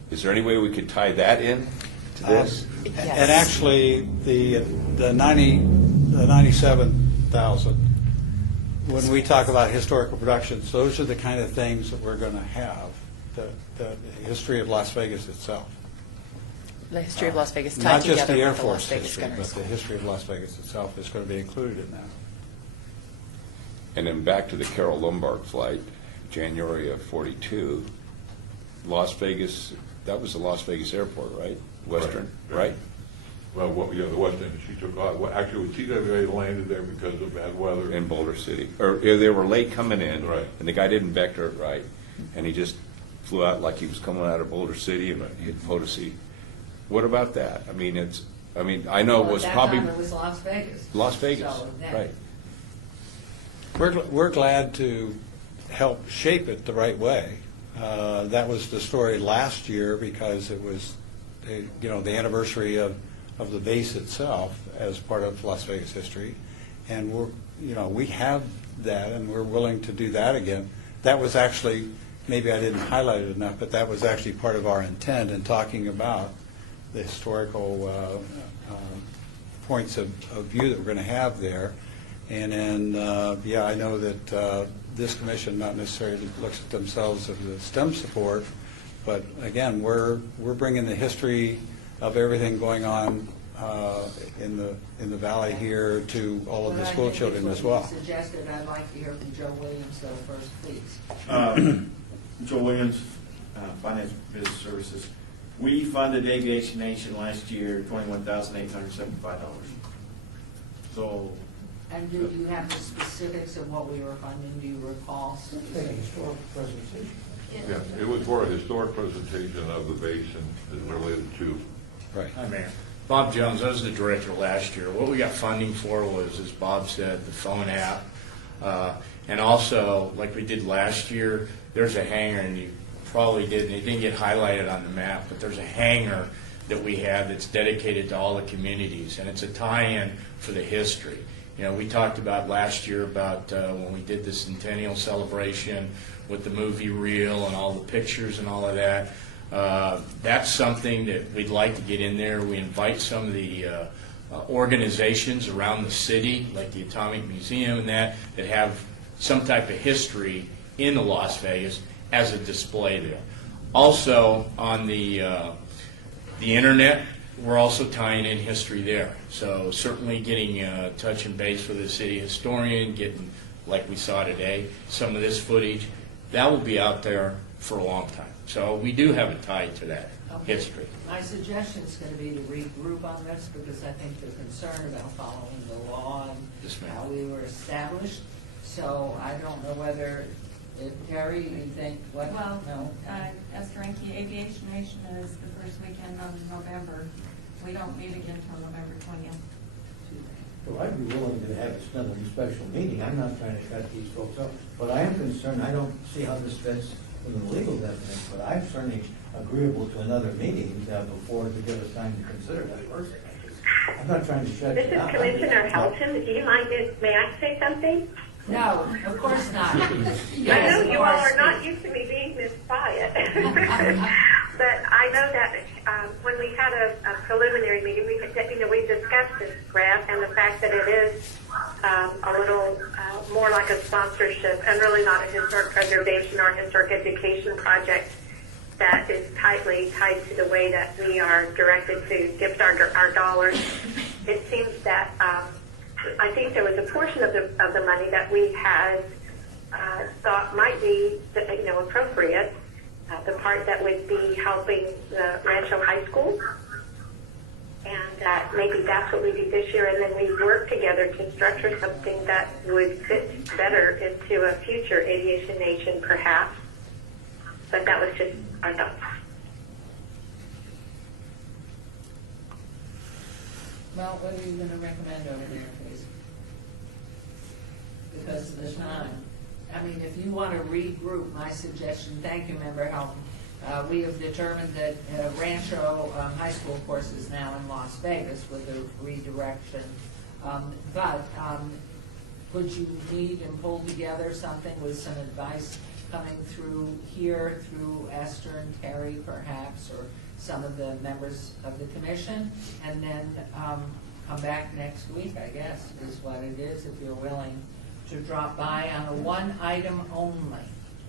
Is there any way we could tie that in to this? And actually, the 97,000, when we talk about historical productions, those are the kind of things that we're going to have, the history of Las Vegas itself. The history of Las Vegas tied Not just together the Air with the Las Force Vegas history, Gunnery but School. the history of Las Vegas itself is going to be included in that. And then back to the Carol Lombard flight, January of '42, Las Vegas, that was the Las Vegas airport, right? Western, right? Well, the West End, she took off. Well, actually, TWA landed there because of bad weather. In Boulder City. Or they were late coming in, Right. and the guy didn't vector it right, and he just flew out like he was coming out of Boulder City and hit Potosi. What about that? I mean, I know it was probably At that time, it was Las Vegas. Las Vegas, So, yeah. right? We're glad to help shape it the right way. That was the story last year because it was, the anniversary of the base itself as part of Las Vegas history, and we have that, and we're willing to do that again. That was actually, maybe I didn't highlight it enough, but that was actually part of our intent in talking about the historical points of view that we're going to have there. And then, I know that this commission not necessarily looks at themselves as a STEM support, but again, we're bringing the history of everything going on in the valley here to all of the But I school think children it's as what well. you suggested. I'd like to hear from Joe Williams though first, please. Joe Williams, Finance Business Services. We funded Aviation Nation last year, $21,875. So, And do you have the specifics of what we were funding? Do you recall? Take a historical presentation. Yeah, it was for a historic presentation of the basin as related to. Right. Hi, Mayor. Bob Jones, I was the director last year. What we got funding for was, as Bob said, the phone app. And also, like we did last year, there's a hangar, and you probably didn't, it didn't get highlighted on the map, but there's a hangar that we have that's dedicated to all the communities, and it's a tie-in for the history. You know, we talked about last year about when we did the Centennial celebration with the movie reel and all the pictures and all of that. That's something that we'd like to get in there. We invite some of the organizations around the city, like the Atomic Museum and that have some type of history in the Las Vegas as a display there. Also, on the internet, we're also tying in history there. So certainly getting touch and base with the city historian, getting, like we saw today, some of this footage, that will be out there for a long time. So we do have a tie to that history. My suggestion is going to be to regroup on this because I think they're concerned about following the law and Yes, ma'am. how we were established. So I don't know whether, Terry, you think, what? Well, No? Esther Ranky, Aviation Nation is the first weekend of November. We don't meet again until November 20th. Well, I'd be willing to have another special meeting. I'm not trying to cut these folks off, but I am concerned, I don't see how this fits within the legal definition, but I'm certainly agreeable to another meeting before to give us time to consider that person. I'm not trying to shut This you is down. Commissioner Helton. Do you mind, may I say something? No, of course not. I Yes, know of you all course. are not used to me being this quiet. But I know that when we had a preliminary meeting, we discussed this grant and the fact that it is a little more like a sponsorship and really not a historic preservation or historic education project that is tightly tied to the way that we are directed to gift our dollars. It seems that I think there was a portion of the money that we had thought might be appropriate. The part that would be helping the Rancho High School, and maybe that's what we do this year, and then we work together to structure something that would fit better into a future Aviation Nation, perhaps. But that was just our thoughts. Well, what are you going to recommend over there, please? Because of the time. I mean, if you want to regroup, my suggestion, thank you, Member Helton. We have determined that Rancho High School, of course, is now in Las Vegas with the redirection. But could you meet and pull together something with some advice coming through here, through Esther and Terry, perhaps, or some of the members of the commission, and then come back next week, I guess, is what it is, if you're willing to drop by on a one item only.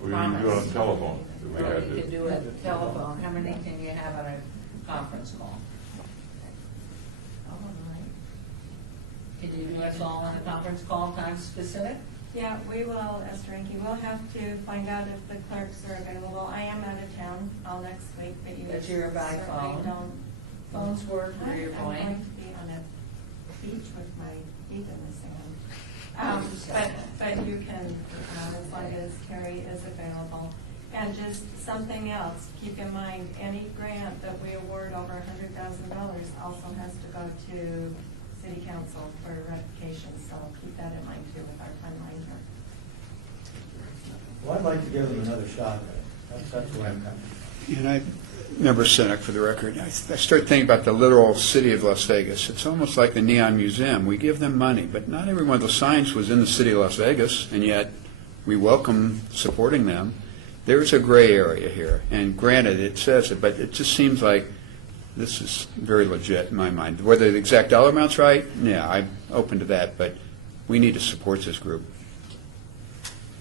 We can do it on telephone. We Or had you to- can do it telephone. How many can you have on a conference call? Can you do us all on a conference call, time specific? Yeah, we will, Esther Ranky. We'll have to find out if the clerks are available. I am out of town all next week, but you But you're by certainly phone. don't. Phones work where you're I'm going. going to be on a beach with my feet in the sand. But you can, as long as Terry is available. And just something else, keep in mind, any grant that we award over $100,000 also has to go to City Council for ratification, so keep that in mind too with our timeline here. Well, I'd like to give them another shot at it. That's where I'm coming. And I, Member Senek, for the record, I start thinking about the literal city of Las Vegas. It's almost like the Neon Museum. We give them money, but not every one of those signs was in the city of Las Vegas, and yet we welcome supporting them. There's a gray area here, and granted, it says it, but it just seems like this is very legit in my mind. Whether the exact dollar amount's right, yeah, I'm open to that, but we need to support this group.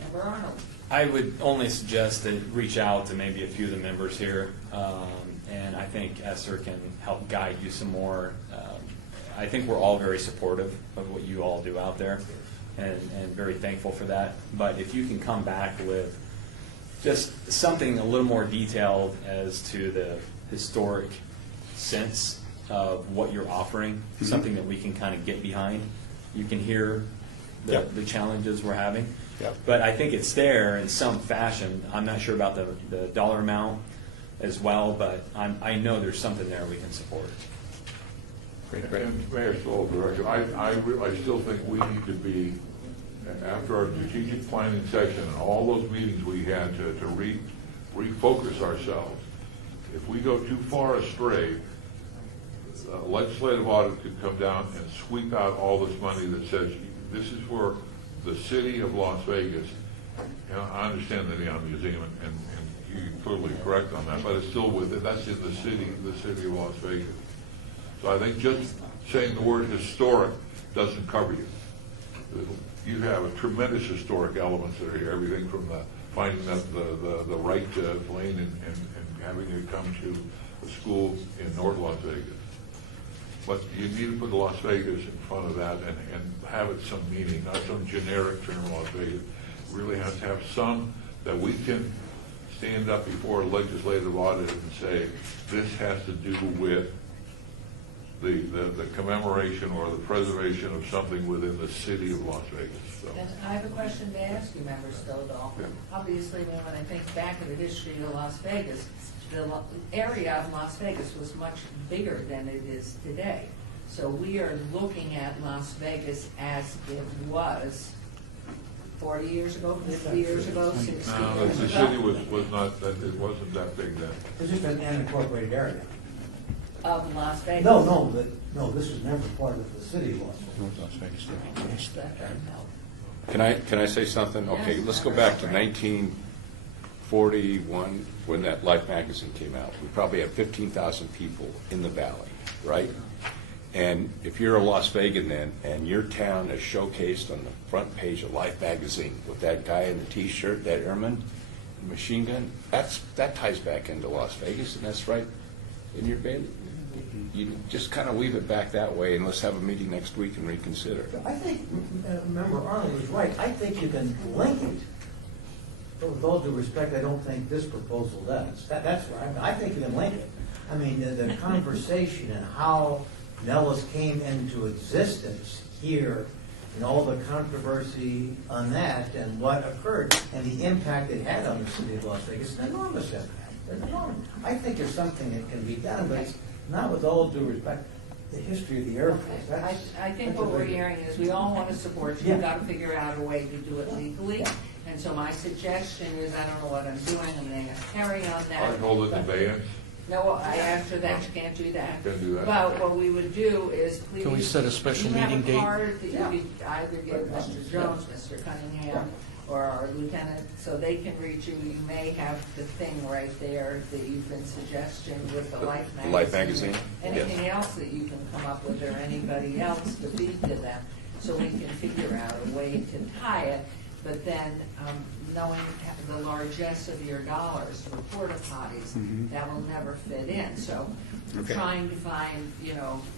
Member Arnold. I would only suggest that reach out to maybe a few of the members here, and I think Esther can help guide you some more I think we're all very supportive of what you all do out there, and very thankful for that. But if you can come back with just something a little more detailed as to the historic sense of what you're offering, something that we can kind of get behind. You can hear the challenges we're having. Yep. But I think it's there in some fashion. I'm not sure about the dollar amount as well, but I know there's something there we can support. And Mayor Stoll, Director, I still think we need to be, after our strategic planning session and all those meetings we had to refocus ourselves. If we go too far astray, legislative audit could come down and sweep out all this money that says this is for the city of Las Vegas. And I understand the Neon Museum, and you're clearly correct on that, but it's still that's in the city of Las Vegas. So I think just saying the word historic doesn't cover you. You have a tremendous historic elements that are here, everything from finding the right lane and having it come to a school in North Las Vegas. But you need to put Las Vegas in front of that and have it some meaning, not some generic term, Las Vegas. It really has to have some that we can stand up before a legislative audit and say, this has to do with the commemoration or the preservation of something within the city of Las Vegas. So. And I have a question to ask you, Member Stovall. Yeah. Obviously, when I think back of the history of Las Vegas, the area of Las Vegas was much bigger than it is today. So we are looking at Las Vegas as it was 40 years ago, 50 years ago, 60 years ago. No, the city was not, it wasn't that big then. It's just an unincorporated area. Of Las Vegas. No, this was never part of the city of Las Vegas. Las Vegas. Can I say something? Okay, let's go back to 1941 when that Life magazine came out. We probably had 15,000 people in the valley, right? And if you're a Las Vegan then, and your town is showcased on the front page of Life magazine with that guy in the T-shirt, that airman, the machine gun, that ties back into Las Vegas, and that's right in your bed. You just kind of weave it back that way, and let's have a meeting next week and reconsider. I think, Member Arnold was right. I think you can link it. But with all due respect, I don't think this proposal does. That's where I think you can link it. I mean, the conversation and how Nellis came into existence here and all the controversy on that and what occurred and the impact it had on the city of Las Vegas, an enormous impact. I think there's something that can be done, but it's not, with all due respect, the history of the Air Force. I think what we're hearing is we all want to support you. You've got to figure out a way to do it legally. And so my suggestion is, I don't know what I'm doing, I'm going to ask Terry on that. I hold it in abeyance. No, I answer that, you can't do that. Can't do that. But what we would do is, please. Can we set a special meeting date? You have a card that you could either give Mr. Jones, Mr. Cunningham, or our lieutenant, so they can reach you. You may have the thing right there that you've been suggesting with the Life magazine. Life magazine, Anything else that you can come up with, or anybody else to feed to them, so we can figure out a way to tie it. But then, knowing the largesse of your dollars for porta potties, that will never fit in. So we're trying to find,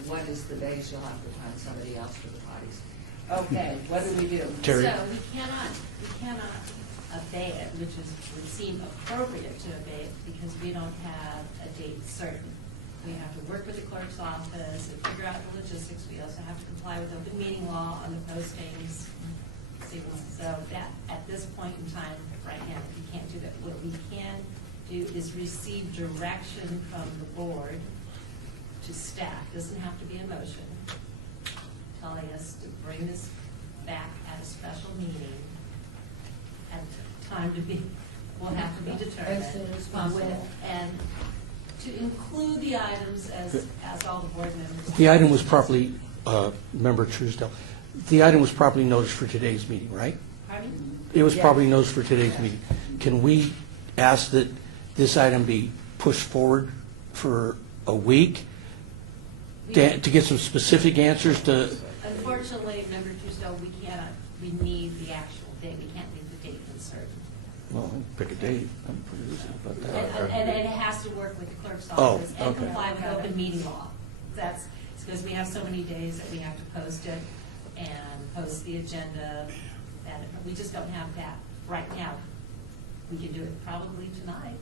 what is the base, you'll have to find somebody else for the potties. Okay, what do we do? Terry. So we cannot abate it, which would seem appropriate to abate because we don't have a date certain. We have to work with the clerk's office and figure out the logistics. We also have to comply with open meeting law on the postings. So that, at this point in time, right now, we can't do that. What we can do is receive direction from the board to staff. Doesn't have to be a motion, telling us to bring this back at a special meeting at a time will have to be determined. As soon as possible. And to include the items as all the board members. The item was properly, Member Truesdale, the item was properly noticed for today's meeting, right? Pardon? It was Yes. properly noticed for today's meeting. Can we ask that this item be pushed forward for a week to get some specific answers to? Unfortunately, Member Truesdale, we need the actual date. We can't leave the date uncertain. Well, pick a date. I'm pretty easy about that. And it has to work with the clerk's Oh, office and okay. comply with open meeting law. because we have so many days that we have to post it and post the agenda, that we just don't have that right now. We can do it probably tonight.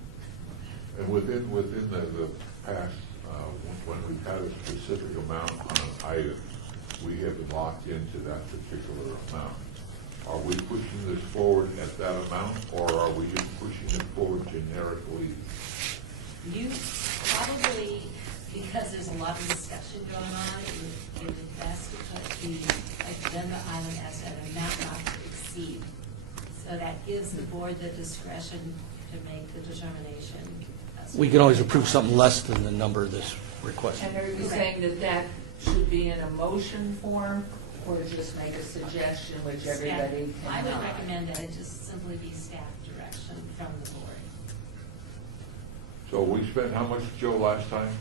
And within the past, when we've had a specific amount on an item, we have been locked into that particular amount. Are we pushing this forward at that amount, or are we just pushing it forward generically? You probably, because there's a lot of discussion going on, it would be best to put the agenda item as an amount not to exceed. So that gives the board the discretion to make the determination. We can always approve something less than the number that's requested. And are you saying that that should be in a motion form, or just make a suggestion which everybody can? I would recommend that it just simply be staff direction from the board. So we spent how much, Joe, last time?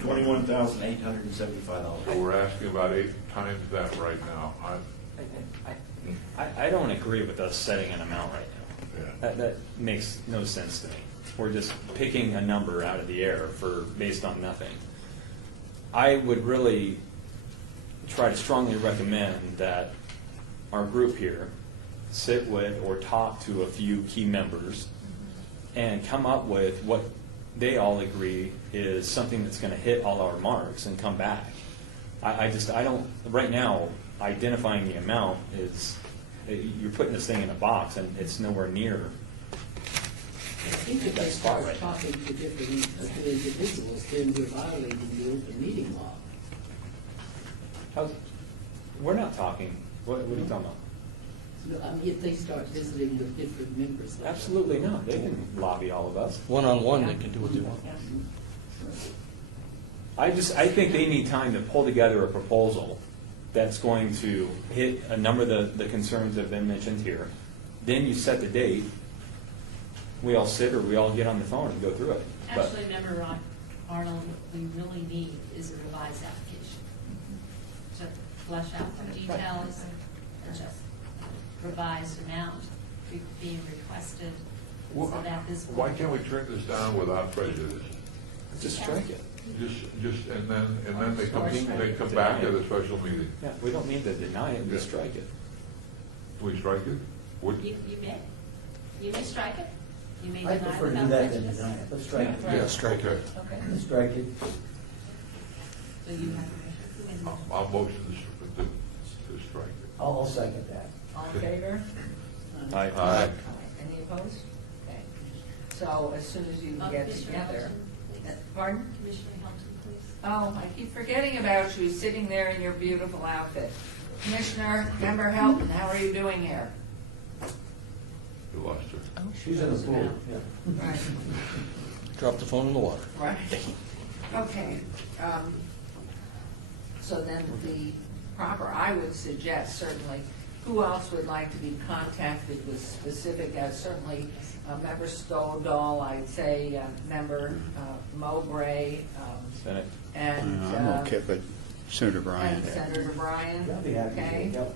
$21,875. So we're asking about 8 times that right now. I don't agree with us setting an amount right now. Yeah. That makes no sense to me. We're just picking a number out of the air based on nothing. I would really try to strongly recommend that our group here sit with or talk to a few key members and come up with what they all agree is something that's going to hit all our marks and come back. I don't, right now, identifying the amount is, you're putting this thing in a box and it's nowhere near. I think if they start talking to different individuals, then we're violating the open meeting law. We're not talking, what are you talking about? No, I mean, if they start visiting with different members. like that. Absolutely not. They can lobby all of us. One-on-one, they can do what they want. I think they need time to pull together a proposal that's going to hit a number of the concerns that have been mentioned here. Then you set the date. We all sit or we all get on the phone and go through it. But Actually, Member Arnold, what we really need is a revised application to flesh out some details and just revised amount being requested so that this. Why can't we turn this down without prejudice? just strike it. Just, and then they come back at a special meeting. Yeah, we don't mean to deny it, just strike it. Do we strike it? You may strike it. You may I deny prefer to do without that than prejudice. deny it. Let's strike it. Yeah, strike it. Okay. Okay. Let's strike it. So you have permission. Who made the motion? I'll motion to strike it. I'll second that. All in favor? Aye. Any opposed? Okay. So as soon as you get Commissioner together. Hilton, please. Pardon? Commissioner Hilton, please. Oh, I keep forgetting about you, sitting there in your beautiful outfit. Commissioner, Member Helton, how are you doing here? You lost her. She's in the pool, yeah. Right. Drop the phone in the water. Right. Okay. So then the proper, I would suggest certainly, who else would like to be contacted with specific, certainly Member Stoddall, I'd say Member Mowbray, Senate. and. I'm okay, but Senator Bryan. And Senator Bryan, I'll be happy to okay? help.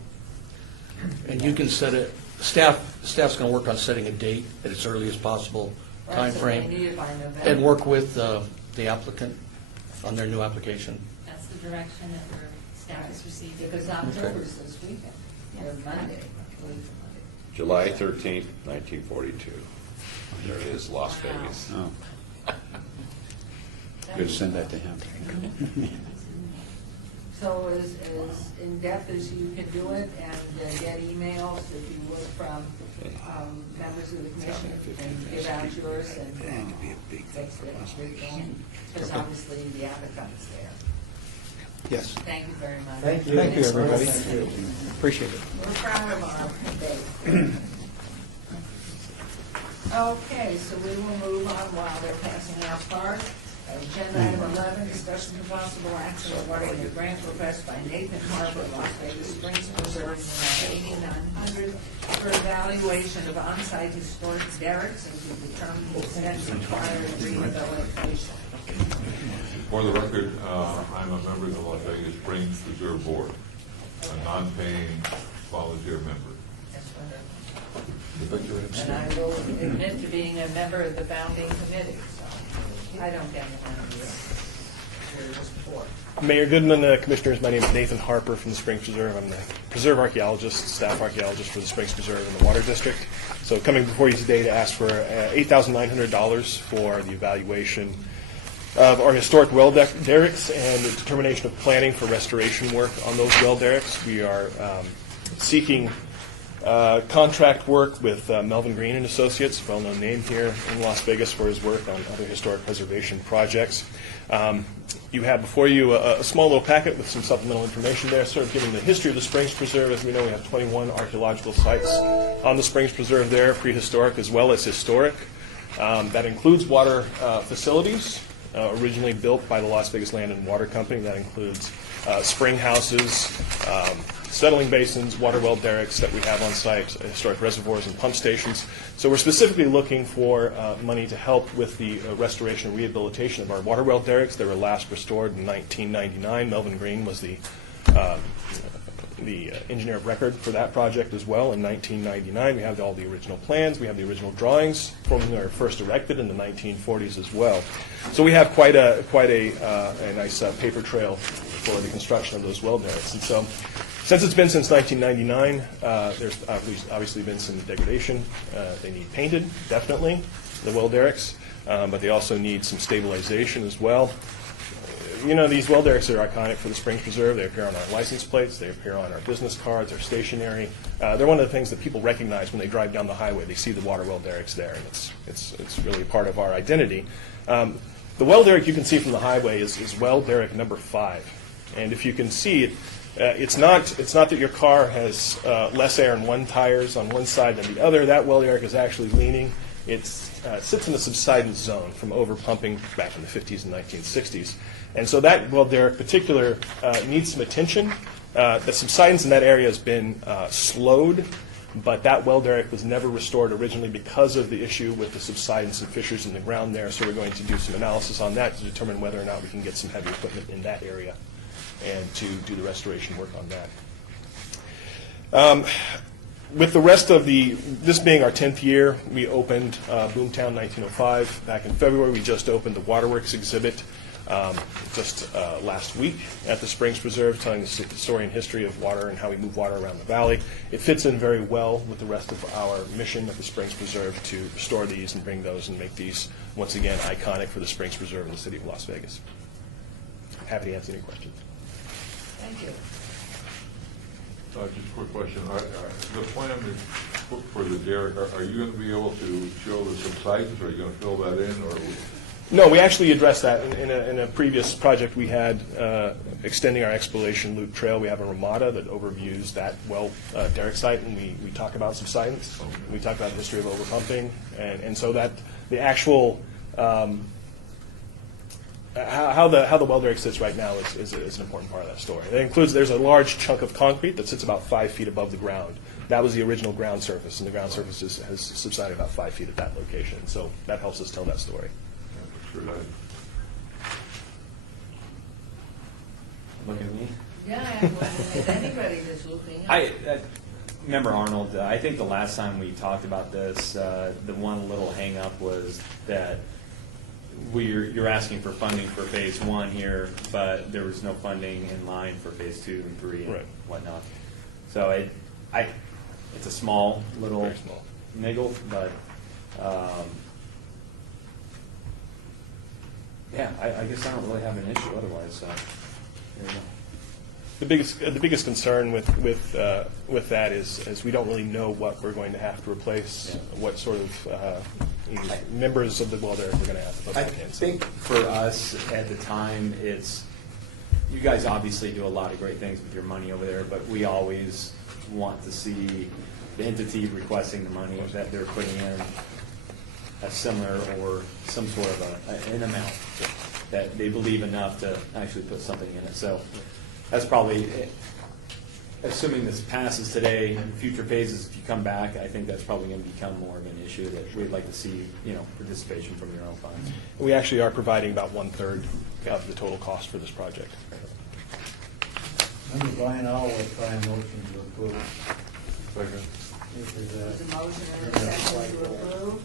And you can set it, staff's going to work on setting a date at its earliest possible time That's what they frame, need by November. and work with the applicant on their new application. That's the direction that our staff is receiving. Because October's this weekend, or Monday. July 13th, 1942. There it is, Las Vegas. Oh. Good to send that to him. So as in-depth as you can do it, and get emails, if you would, from members of the commission, and give out yours, and fix it, because obviously the applicant's there. Yes. Thank you very much. Thank you. Thank you, everybody. Thank you. Appreciate it. We're proud of our day. Okay, so we will move on while they're passing out cards. Agenda item 11, discussion of possible action regarding the grant request by Nathan Harbor, Las Vegas Springs Preserve, in the amount of $8,900 for evaluation of on-site historic derricks and to determine the extent required rehabilitation. For the record, I'm a member of the Las Vegas Springs Preserve Board, a non-paying volunteer member. And I will admit to being a member of the founding committee, so I don't get the money. Mayor Goodman, Commissioners, my name is Nathan Harper from the Springs Preserve. I'm the preserve archaeologist, staff archaeologist for the Springs Preserve in the Water District. So coming before you today to ask for $8,900 for the evaluation of our historic well derricks and the determination of planning for restoration work on those well derricks. We are seeking contract work with Melvin Green and Associates, well-known name here in Las Vegas for his work on other historic preservation projects. You have before you a small little packet with some supplemental information there, sort of giving the history of the Springs Preserve. As we know, we have 21 archaeological sites on the Springs Preserve there, prehistoric as well as historic. That includes water facilities, originally built by the Las Vegas Land and Water Company. That includes spring houses, settling basins, water well derricks that we have on site, historic reservoirs and pump stations. So we're specifically looking for money to help with the restoration and rehabilitation of our water well derricks. They were last restored in 1999. Melvin Green was the engineer of record for that project as well in 1999. We have all the original plans. We have the original drawings from when they were first erected in the 1940s as well. So we have quite a nice paper trail for the construction of those well derricks. And so since it's been since 1999, there's obviously been some degradation. They need painted, definitely, the well derricks, but they also need some stabilization as well. You know, these well derricks are iconic for the Springs Preserve. They appear on our license plates. They appear on our business cards, our stationery. They're one of the things that people recognize when they drive down the highway. They see the water well derricks there, and it's really part of our identity. The well derrick you can see from the highway is well derrick number 5. And if you can see it, it's not that your car has less air in one tires on one side than the other. That well derrick is actually leaning. It sits in the subsidence zone from overpumping back in the 50s and 1960s. And so that well derrick particular needs some attention. The subsidence in that area has been slowed, but that well derrick was never restored originally because of the issue with the subsidence and fissures in the ground there. So we're going to do some analysis on that to determine whether or not we can get some heavy equipment in that area and to do the restoration work on that. With the rest of this being our 10th year, we opened Boomtown 1905 back in February. We just opened the Waterworks exhibit just last week at the Springs Preserve, telling the story and history of water and how we move water around the valley. It fits in very well with the rest of our mission at the Springs Preserve to restore these and bring those and make these, once again, iconic for the Springs Preserve in the city of Las Vegas. I'm happy to answer any questions. Thank you. Just a quick question. The plan for the derrick, are you going to be able to show the subsidence? Are you going to fill that in? Or No, we actually addressed that in a previous project we had extending our exploration loop trail. We have a ramada that overviews that well derrick site, and we talk about subsidence. We talk about the history of overpumping, and so that the actual how the well derrick sits right now is an important part of that story. That includes, there's a large chunk of concrete that sits about 5 feet above the ground. That was the original ground surface, and the ground surface has subsided about 5 feet at that location. So that helps us tell that story. Look at me. Yeah, if anybody that's looking. I remember, Arnold, I think the last time we talked about this, the one little hang-up was that you're asking for funding for phase 1 here, but there was no funding in line for phase 2 and 3 and whatnot. So it's a small little niggle, but yeah, I guess I don't really have an issue otherwise. So there you go. The biggest concern with that is we don't really know what we're going to have to replace, what sort of members of the well derrick we're going to have to put back in. I think for us at the time, you guys obviously do a lot of great things with your money over there, but we always want to see the entity requesting the money that they're putting in a similar or some sort of an amount that they believe enough to actually put something in it. So that's probably, assuming this passes today, in future phases, if you come back, I think that's probably going to become more of an issue that we'd like to see, participation from your own funds. We actually are providing about 1/3 of the total cost for this project. Member Brian, I'll try a motion to approve. Second. There's a motion and a second to approve.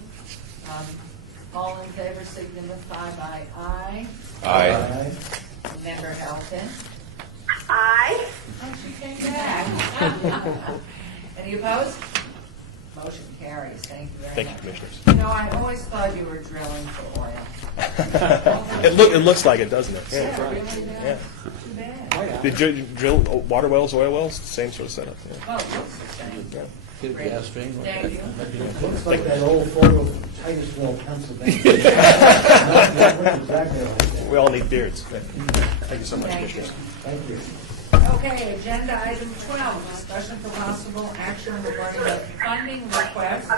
All in favor signify by aye. Aye. Member Helton? Aye. Motion came back. Any opposed? Motion carries. Thank you very Thank you, much. Commissioners. You know, I always thought you were drilling for oil. It looks like it, doesn't it? Yeah, it really Yeah. does. Too bad. Did you drill water wells, oil wells? Same sort of setup. Yeah. Well, it looks the same. Yeah. Get a gas thing. Thank you. Looks like that old photo of Titusville, Pennsylvania. Not exactly like that. We all need beards. Thank you so much, Thank you. Commissioners. Thank you. Okay, agenda item 12, discussion for possible action regarding the funding request.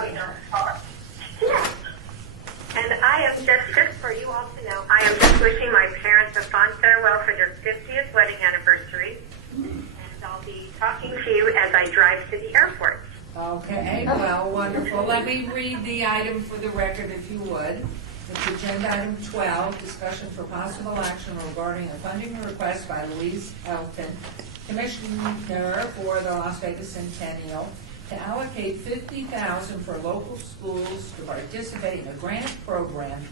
And I am just for you all to know, I am just wishing my parents a fond farewell for their 50th wedding anniversary. And I'll be talking to you as I drive to the airport. Okay, well, wonderful. Let me read the item for the record, if you would. It's agenda item 12, discussion for possible action regarding a funding request by Louise Elton, Commissioner for the Las Vegas Centennial, to allocate $50,000 for local schools to participate in a grant program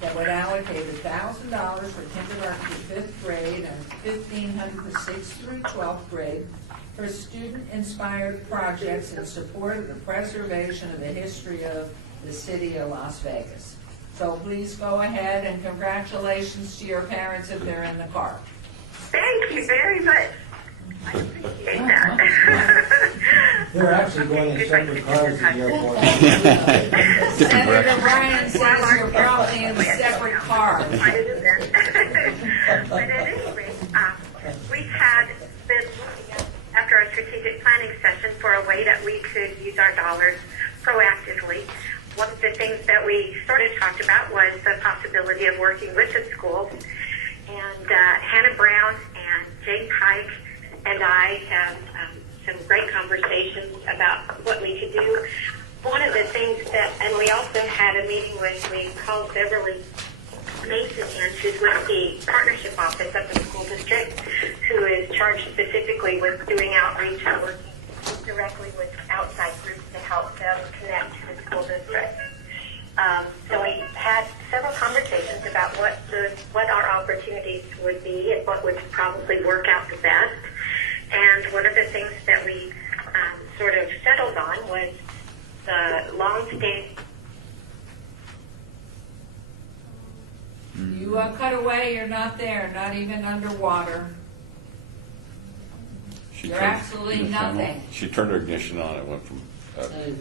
that would allocate $1,000 for kindergarten to 5th grade and $1,500 for 6th through 12th grade for student-inspired projects in support of the preservation of the history of the city of Las Vegas. So please go ahead, and congratulations to your parents if they're in the car. Thank you very much. I appreciate that. They're actually going in separate cars to the airport. Senator Bryan says you're probably in separate cars. But at any rate, we had been looking at, after our strategic planning session, for a way that we could use our dollars proactively. One of the things that we sort of talked about was the possibility of working with the schools. And Hannah Brown and Jane Pike and I have some great conversations about what we could do. One of the things that, and we also had a meeting with, we called Beverly Mason in, who's with the partnership office of the school district, who is charged specifically with doing outreach and working directly with outside groups to help them connect to the school district. So we had several conversations about what our opportunities would be and what would probably work out the best. And one of the things that we sort of settled on was the long-standing. You cut away, you're not there, not even underwater. You're absolutely nothing. She turned her ignition on, it went from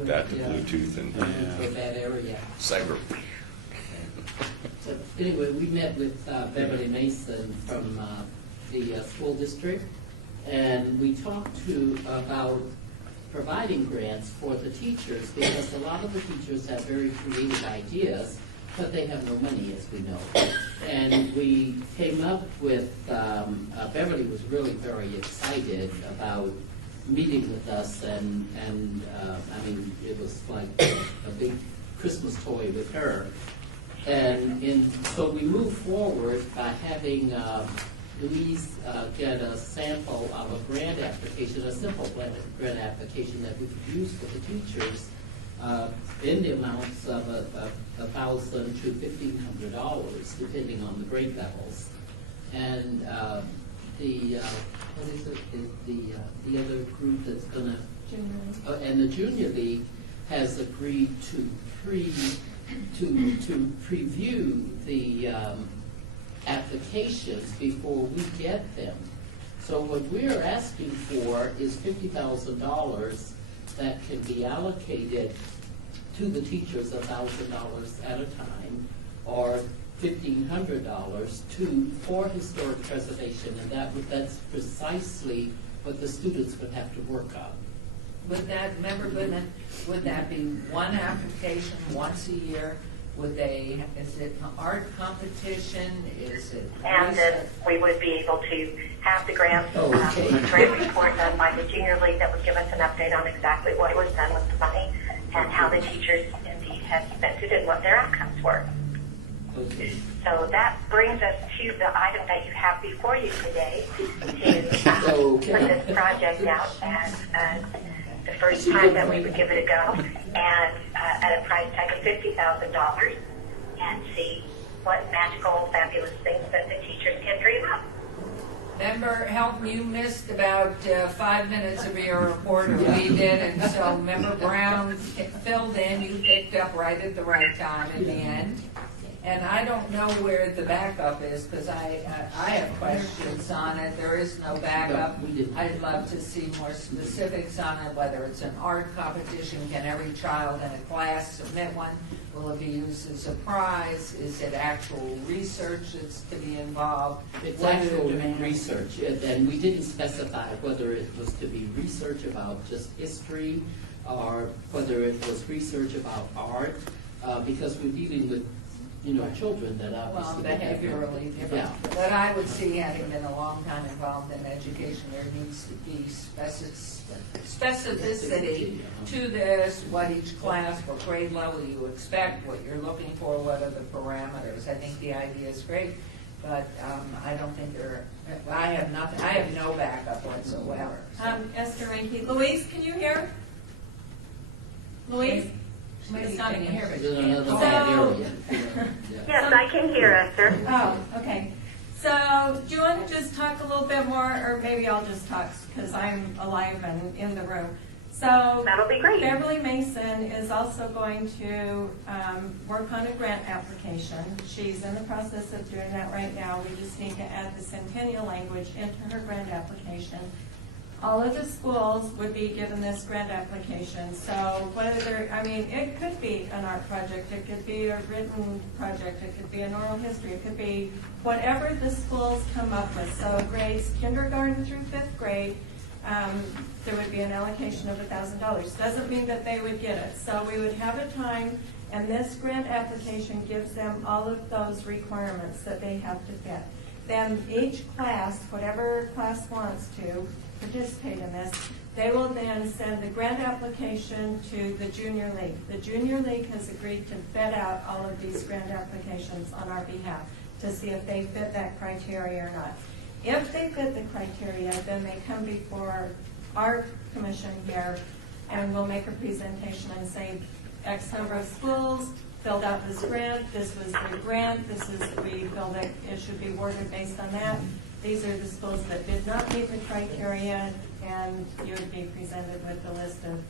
that to Yeah. Bluetooth and For that area. cyber. So anyway, we met with Beverly Mason from the school district, and we talked about providing grants for the teachers, because a lot of the teachers have very creative ideas, but they have no money, as we know. And we came up with, Beverly was really very excited about meeting with us, and I mean, it was like a big Christmas toy with her. And so we moved forward by having Louise get a sample of a grant application, a simple grant application that we could use for the teachers in the amounts of $1,000 to $1,500, depending on the grade levels. And what is it? The other group that's gonna, and the Junior League has agreed to preview the applications before we get them. So what we're asking for is $50,000 that can be allocated to the teachers, $1,000 at a time, or $1,500 for historic preservation, and that's precisely what the students would have to work on. Would that, remember, would that be one application once a year? Would they, is it an art competition? Is it? And then we would be able to have the grant, Okay. grant report done by the Junior League that would give us an update on exactly what was done with the money and how the teachers indeed had spent it and what their outcomes were. Okay. So that brings us to the item that you have before you today to put this project out as the first time that we would give it a go, and at a price tag of $50,000, and see what magical, fabulous things that the teachers can dream up. Member Help, you missed about 5 minutes of your report, or we did, and so Member Brown filled in. You picked up right at the right time at the end. And I don't know where the backup is, because I have questions on it. There is no backup. I'd love to see more specifics on it, whether it's an art competition, can every child in a class submit one? Will it be used as a prize? Is it actual research that's to be involved? It's What are the actual demands? research, and we didn't specify whether it was to be research about just history or whether it was research about art, because we're dealing with, children that Well, obviously. behaviorally different. Yeah. But I would see, having been a long time involved in education, there needs to be specificity to this, what each class, what grade level you expect, what you're looking for, what are the parameters. I think the idea is great, but I don't think I have nothing, I have no backup whatsoever. Esther Ranky. Louise, can you hear? Louise? Maybe not in here, but There's you can't. another bad area. Yes, I can hear Esther. Oh, okay. So do you want to just talk a little bit more, or maybe I'll just talk because I'm alive and in the room. So That'll be great. Beverly Mason is also going to work on a grant application. She's in the process of doing that right now. We just need to add the Centennial language into her grant application. All of the schools would be given this grant application. So it could be an art project, it could be a written project, it could be an oral history, it could be whatever the schools come up with. So grades kindergarten through 5th grade, there would be an allocation of $1,000. Doesn't mean that they would get it. So we would have a time, and this grant application gives them all of those requirements that they have to fit. Then each class, whatever class wants to participate in this, they will then send the grant application to the Junior League. The Junior League has agreed to vet out all of these grant applications on our behalf to see if they fit that criteria or not. If they fit the criteria, then they come before our commission here, and we'll make a presentation and say X number of schools filled out this grant, this was the grant, we feel that it should be awarded based on that. These are the schools that did not meet the criteria, and you would be presented with a list of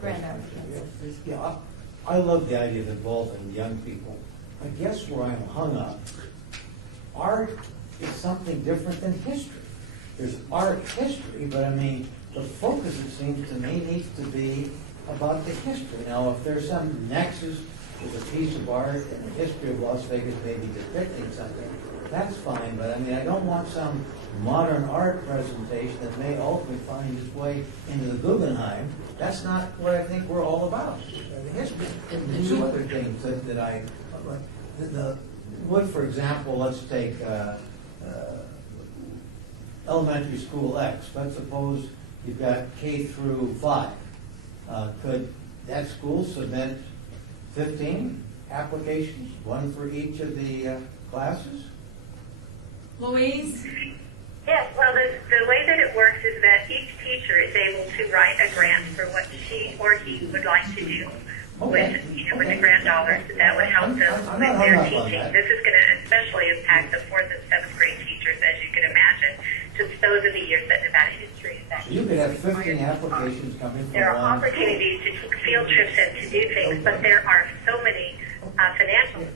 grant applicants. Yeah, I love the idea of involving young people. I guess where I'm hung up, art is something different than history. There's art history, but the focus, it seems to me, needs to be about the history. Now, if there's some nexus with a piece of art and the history of Las Vegas maybe depicting something, that's fine, but I don't want some modern art presentation that may ultimately find its way into the Guggenheim. That's not what I think we're all about. The history. And two other things that I, for example, let's take elementary school X. Let's suppose you've got K through 5. Could that school submit 15 applications, one for each of the classes? Louise? Yes, well, the way that it works is that each teacher is able to write a grant for what she or he would like to do with the grant dollars that would help them with their teaching. This is going to especially impact the 4th and 7th grade teachers, as you can imagine, since those are the years that Nevada history is that. So you could have 15 applications coming from There are one. opportunities to take field trips and to do things, but there are so many financial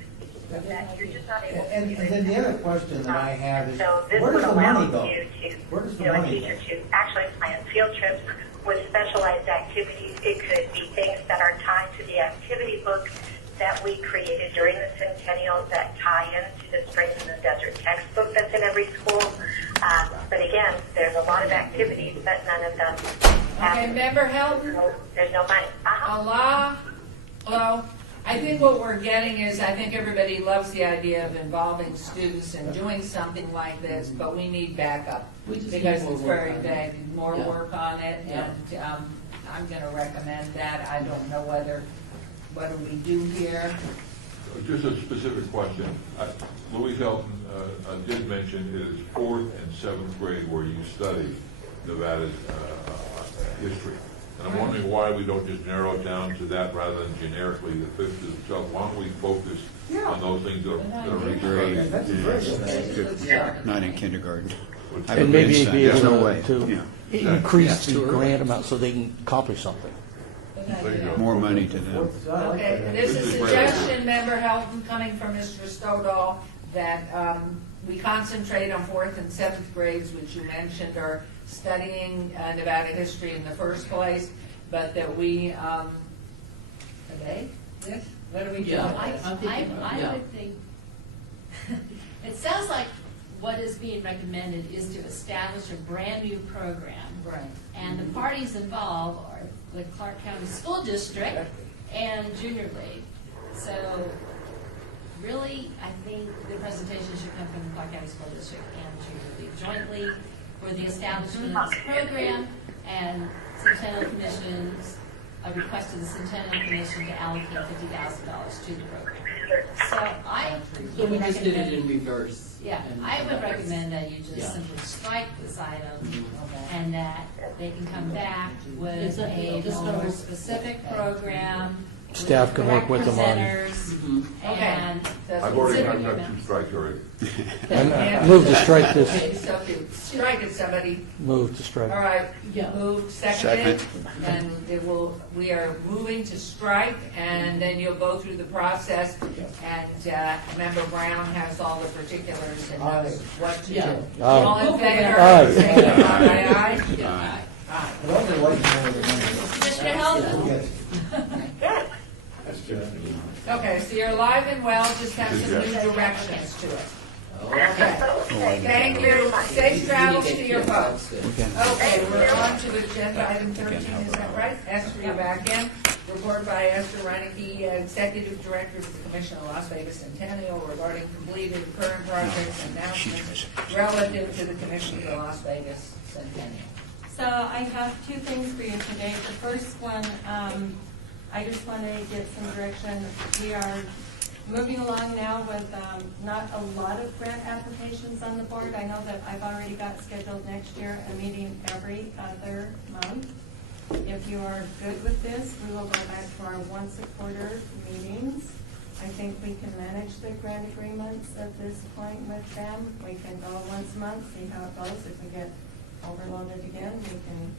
that you're just not able to And do it. then the other question that I have is, So this where would does the allow money go? you to, Where does the a money teacher go? to actually plan field trips with specialized activities. It could be things that are tied to the activity book that we created during the Centennial that tie into the Springs in the Desert textbook that's in every school. But again, there's a lot of activities, but none of them have. Okay, member help? There's no money. Allah, hello. I think what we're getting is, I think everybody loves the idea of involving students and doing something like this, but we need backup. We just Because need more it's work very on it. vague, more Yeah. work on it, Yeah. and I'm gonna recommend that. I don't know what do we do here? Just a specific question. Louise Elton did mention it is 4th and 7th grade where you study Nevada's history. And I'm wondering why we don't just narrow it down to that rather than generically the 5th to the 7th. Why don't we focus on those things that are That's a very good idea. Not in kindergarten. Have a And maybe grandson. be There's no able way. to Yeah. increase Yeah. the grant amount so they can accomplish something. There you go. More money to them. Okay, this is a suggestion, Member Helton, coming from Mr. Stoddall, that we concentrate on 4th and 7th grades, which you mentioned are studying Nevada history in the first place, but that we, are they? Yes? What do we do? Yeah. I would think, it sounds like what is being recommended is to establish a brand-new program. Right. And the parties involved are the Clark County School District and Junior League. So really, I think the presentation should come from the Clark County School District and Junior League jointly for the establishment of this program, and Centennial Commission's a request to the Centennial Commission to allocate $50,000 to the program. So I So we would just did it recommend, in reverse. yeah, I would recommend that you just Yeah. simply strike this item and that they can come back with a Just more a- specific program. Staff can work with them on- presenters and. I've already considering got them. 2 strikes already. And move to strike Okay, this, so if you strike it, somebody. move to strike. All right, Yeah. moved, seconded, Second. and we are moving to strike, and then you'll go through the process, and Member Brown has all the particulars and knows what to Yeah. do. Aye. All in favor? Aye. Say aye, aye. Yeah. Aye. But I would like to know the number. Commissioner Helton? Yes. Okay, so you're alive and well, just have some new directions to it. Okay, thank you, safe travels to your folks. Okay, we're on to agenda item 13, is that right? Esther, you're back in. Report by Esther Reineke, Executive Director of the Commission of Las Vegas Centennial regarding completed current projects and announcements relative to the Commission of the Las Vegas Centennial. So I have 2 things for you today. The first one, I just want to get some direction. We are moving along now with not a lot of grant applications on the board. I know that I've already got scheduled next year a meeting every other month. If you are good with this, we will go back to our once a quarter meetings. I think we can manage the grant agreements at this point with them. We can go once a month, see how it goes. If we get overloaded again, we can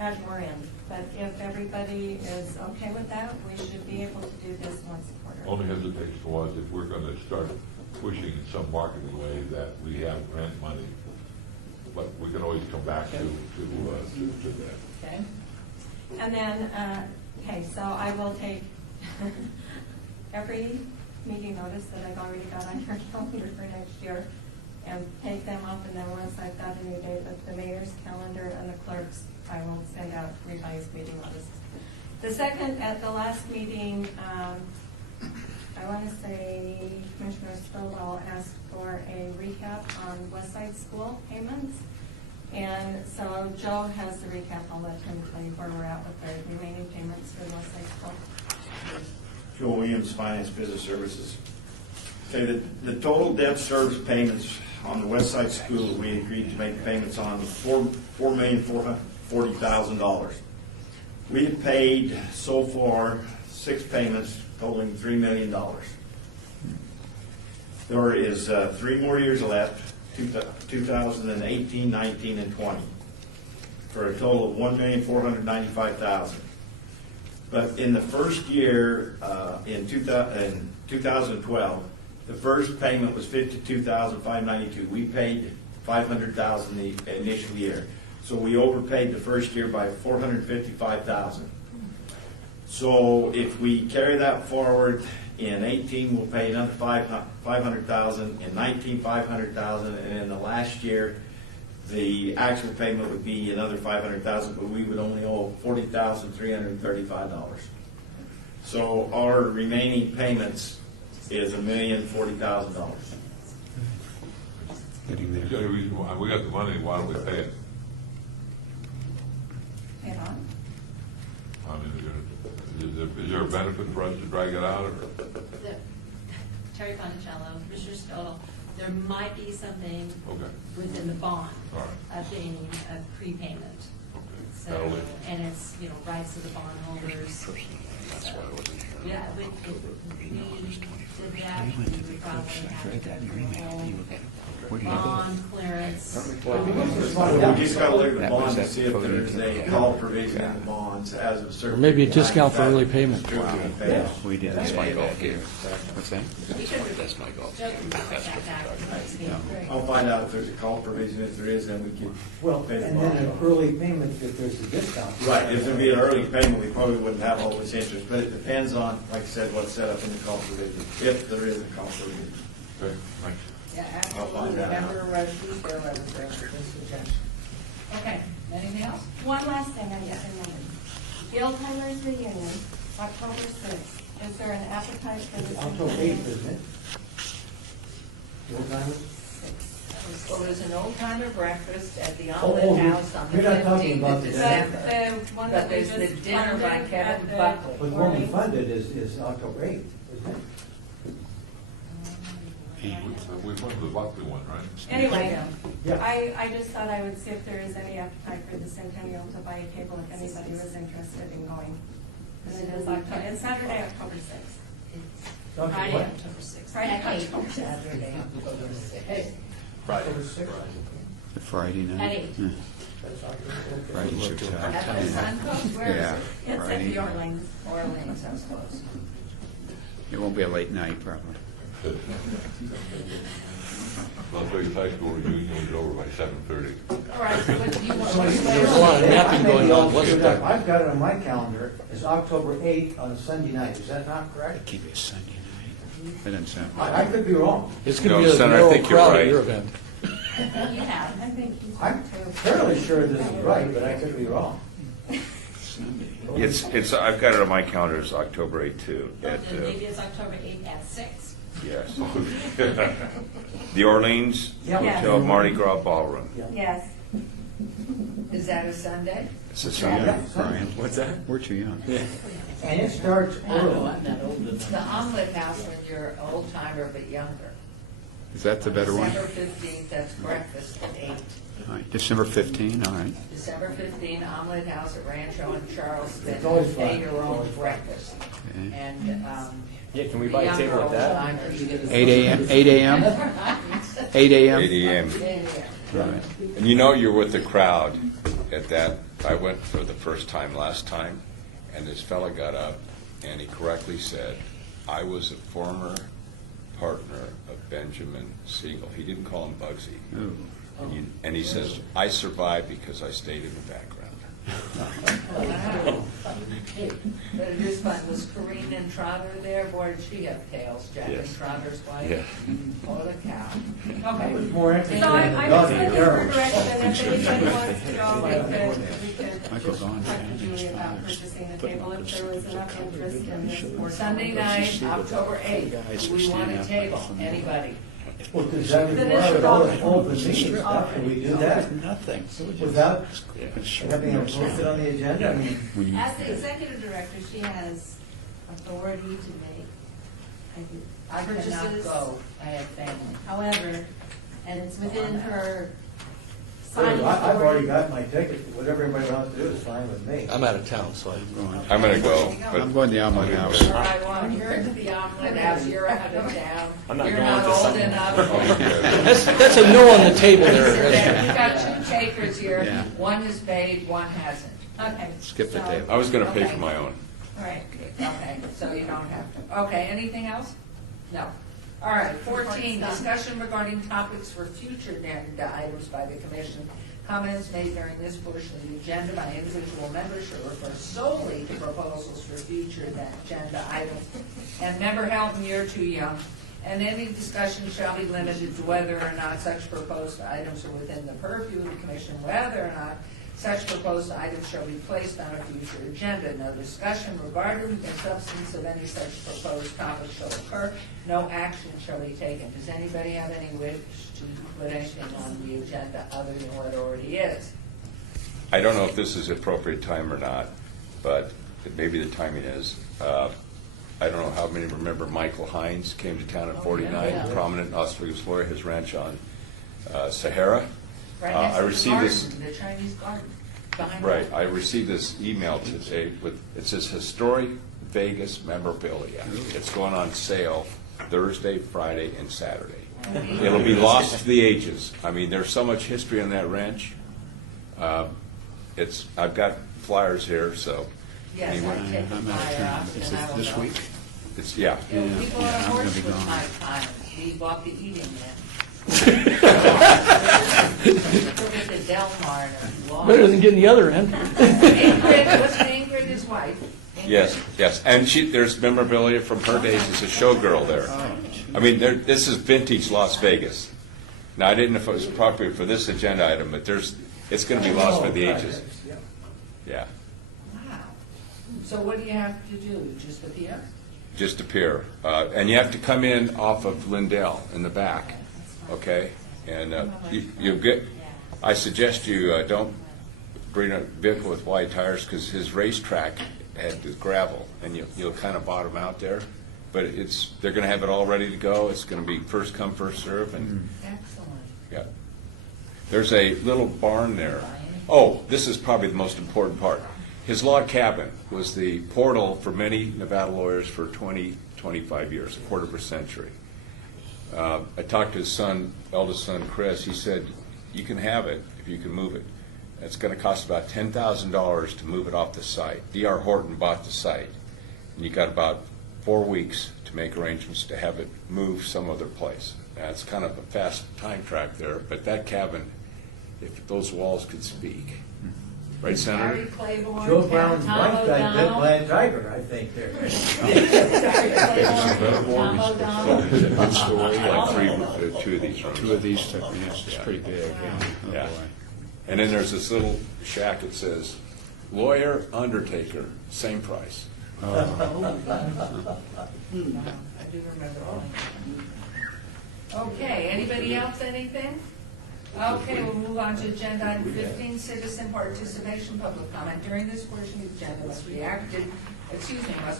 add more in. But if everybody is okay with that, we should be able to do this once a quarter. Only hesitation was if we're going to start pushing in some marketing way that we have grant money, but we can always come back to that. Okay? And then, okay, so I will take every meeting notice that I've already got on your calendar for next year and take them up, and then once I've got a new date with the mayor's calendar and the clerk's, I will send out revised meeting notices. The second, at the last meeting, I want to say Commissioner Stovall asked for a recap on West Side School payments. And so Joe has the recap. I'll let him tell you where we're at with the remaining payments for West Side School. Joe Williams, Finance Business Services. Okay, the total debt service payments on the West Side School, we agreed to make payments on $4,440,000. We have paid so far 6 payments totaling $3 million. There is 3 more years left, 2018, 19, and 20, for a total of $1,495,000. But in the first year, in 2012, the first payment was $52,592. We paid $500,000 the initial year, so we overpaid the first year by $455,000. So if we carry that forward, in 18 we'll pay another $500,000, in 19 $500,000, and in the last year the actual payment would be another $500,000, but we would only owe $40,335. So our remaining payments is $1,040,000. The only reason why we got the money, why don't we pay it? Pay it on? I mean, is there a benefit for us to drag it out, or? Terry Funicello, Commissioner Stoddall, there might be something Okay. within the bond. All right. of being a prepayment. So, That'll be- and it's, rights of the bondholders. So, yeah, if we did that, we would probably have to go through a whole bond clearance. We just gotta look at the bonds to see if there's a call provision in the bonds as of certain. Or maybe a discount for early payment. Yeah. We did. That's my golf game. What's that? That's my golf. Joking about that. I'll find out if there's a call provision. If there is, then we can. Well, pay the and then bond. an early payment if there's a discount. Right, if there'd be an early payment, we probably wouldn't have all this interest, but it depends on, like I said, what's set up in the call provision, if there is a call provision. Okay, thanks. Yeah, I'll find absolutely. that out. Member Truesdale has a great suggestion. Okay, anything else? One last thing I just remembered. Guildheimer's reunion, October 6th. Is there an appetite for this? October 8th, isn't it? What time is it? Well, there's an old timer breakfast at the Oh, Omelet House on the you're not talking 15th about of the- December. The one that But we there's the just dinner by funded Kevin at the- Buckley. But the one we funded is October 8th, isn't it? We went to the Buckley one, right? Anyway, Yeah. I just thought I would see if there is any appetite for the Centennial to buy a table if anybody was interested in going. And it is October, it's Saturday, October 6th. October Friday, what? October 6th. Friday, At 8. October 6th. Saturday, October 6th. October 6th? The Friday night? At 8. Yeah. Fridays are tough. At the Suncoast, where is Yeah. it? It's at Friday. the Orleans. Orleans, I suppose. It won't be a late night, probably. Las Vegas High School reunion is over by 7:30. All right, so what do you want? There's a lot of napping going on, wasn't there? I've got it on my calendar, it's October 8th on a Sunday night, is that not correct? Keep it Sunday night. That doesn't sound I could be wrong. It's going to No, be a Senator, I narrow think you're crowd at right. your event. You have. I think he's I'm fairly sure this is right, but I could be wrong. It's, I've got it on my calendar, it's October 8th too. Then maybe it's October 8th at 6. Yes. The Orleans Yeah. Hotel Mardi Gras Ballroom. Yes. Is that a Sunday? It's a Yeah. Sunday. Brian, What's that? we're too young. And it starts I know, early. I'm not old enough. The Omelet House when you're an old timer but younger. Is that the better one? December 15th, that's breakfast at 8. All right, December 15, all right. December 15, Omelet House at Rancho in Charleston. It's always fun. Pay your own breakfast. Okay. And, Yeah, can we buy a table with that? 8 a.m., 8 a.m.? 8 a.m.? 8 a.m. All right. And you know you're with the crowd at that. I went for the first time last time, and this fella got up, and he correctly said, I was a former partner of Benjamin Siegel. He didn't call him Bugsy. Ooh. And he says, I survived because I stayed in the background. Wow. But it is fun. Was Corrine and Trotter there? Boy, did she have tails, Jack and Yes. Trotter's wife. Yeah. Holy cow. I was Okay. more interested So in the I'm dog just than looking for Daryl's. direction, if anybody wants to go, we could Michael's just on. talk to Julie about purchasing the table if there was enough interest in this. board. Sunday night, October 8th. We want a table. Anybody? Well, does that require an open meeting? Can we do that Nothing. without having it posted on the agenda? I mean, When you- As the executive director, she has authority to make I cannot purchases. go. I have family. However, and it's within her signing I've already authority. got my ticket, whatever everybody wants to do is fine with me. I'm out of town, so I'm going. I'm going to go, but I'm going to the Omelet House. All right, well, you're into the Omelet House. You're out of town. I'm not You're going not to old Sunday. enough. That's a no on the table there. We've got two takers here. Yeah. One is paid, one hasn't. Okay. Skip the So- table. I was going to pay for my own. All right. Okay, so you don't have to. Okay, anything else? No. All right, 14, discussion regarding topics for future agenda items by the commission. Comments made during this portion of the agenda by individual members should refer solely to proposals for future agenda items. And member Helton, you're too young. And any discussion shall be limited to whether or not such proposed items are within the purview of the commission, whether or not such proposed items shall be placed on a future agenda. No discussion regarding the substance of any such proposed topic shall occur. No action shall be taken. Does anybody have any wish to put anything on the agenda other than what already is? I don't know if this is appropriate time or not, but maybe the timing is. I don't know how many remember Michael Hines came to town in 49, yeah. prominent Las Vegas lawyer, his ranch on Sahara. Right I next to the received this- garden, the Chinese garden. behind Right, the- I received this email today with, it says historic Vegas memorabilia. It's going on sale Thursday, Friday, and Saturday. It'll be lost to the ages. I mean, there's so much history on that ranch. I've got flyers here, so. Yes, anyway, I take the I'm out of flyer town. out, Is and I it will this go. week? It's, yeah. You know, we go on a I'm horse gonna be with gone. my time. We walk the eating man. Look at the Del Mar and walk. Better than getting the other end. Ingrid, what's Ingrid, his wife? Ingrid. Yes, yes, and there's memorabilia from her days as a showgirl there. I mean, this is vintage Las Vegas. Now, I didn't know if it was appropriate for this agenda item, but it's going to be lost for the ages. Yeah, Wow. So what do you have to do? Just appear? just appear. And you have to come in off of Lindell in the back, okay? And you get, I suggest you don't bring a vehicle with wide tires because his racetrack had the gravel, and you'll kind of bottom out there. But they're going to have it all ready to go. It's going to be first come, first serve, and Excellent. yeah. There's a little barn there. Oh, this is probably the most important part. His log cabin was the portal for many Nevada lawyers for 20, 25 years, a quarter of a century. I talked to his son, eldest son, Chris. He said, you can have it if you can move it. It's going to cost about $10,000 to move it off the site. D.R. Horton bought the site, and you got about 4 weeks to make arrangements to have it moved some other place. Now, it's kind of a fast time track there, but that cabin, if those walls could speak. Right, Harry Senator? Claiborne, Joe Brown's Tom wife got bit O'Donnell. by a tiger, I think, there. Harry Claiborne, Tom O'Donnell. It's a good story, like two of these rooms. Two of these took me, it's pretty big. Yeah. Oh, Yeah. boy. And then there's this little shack that says, lawyer, undertaker, same price. I do remember all that. Okay, anybody else, anything? Okay, we'll move on to agenda item 15, citizen participation, public comment. During this portion of the agenda must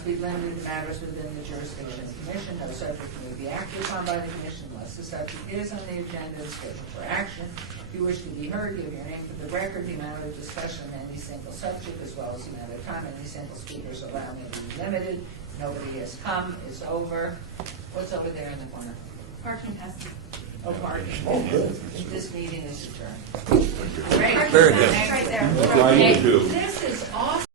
be limited to matters within the jurisdiction of the commission. No subject may be acted upon by the commission unless the subject is on the agenda and scheduled for action. If you wish to be heard, give your name for the record. The amount of discussion on any single subject, as well as the amount of time any single speaker is allowed, may be limited. Nobody has come, it's over. What's over there in the corner? Parking passes. Oh, parking. This meeting is adjourned. Great. Very good. Right there. Thank you.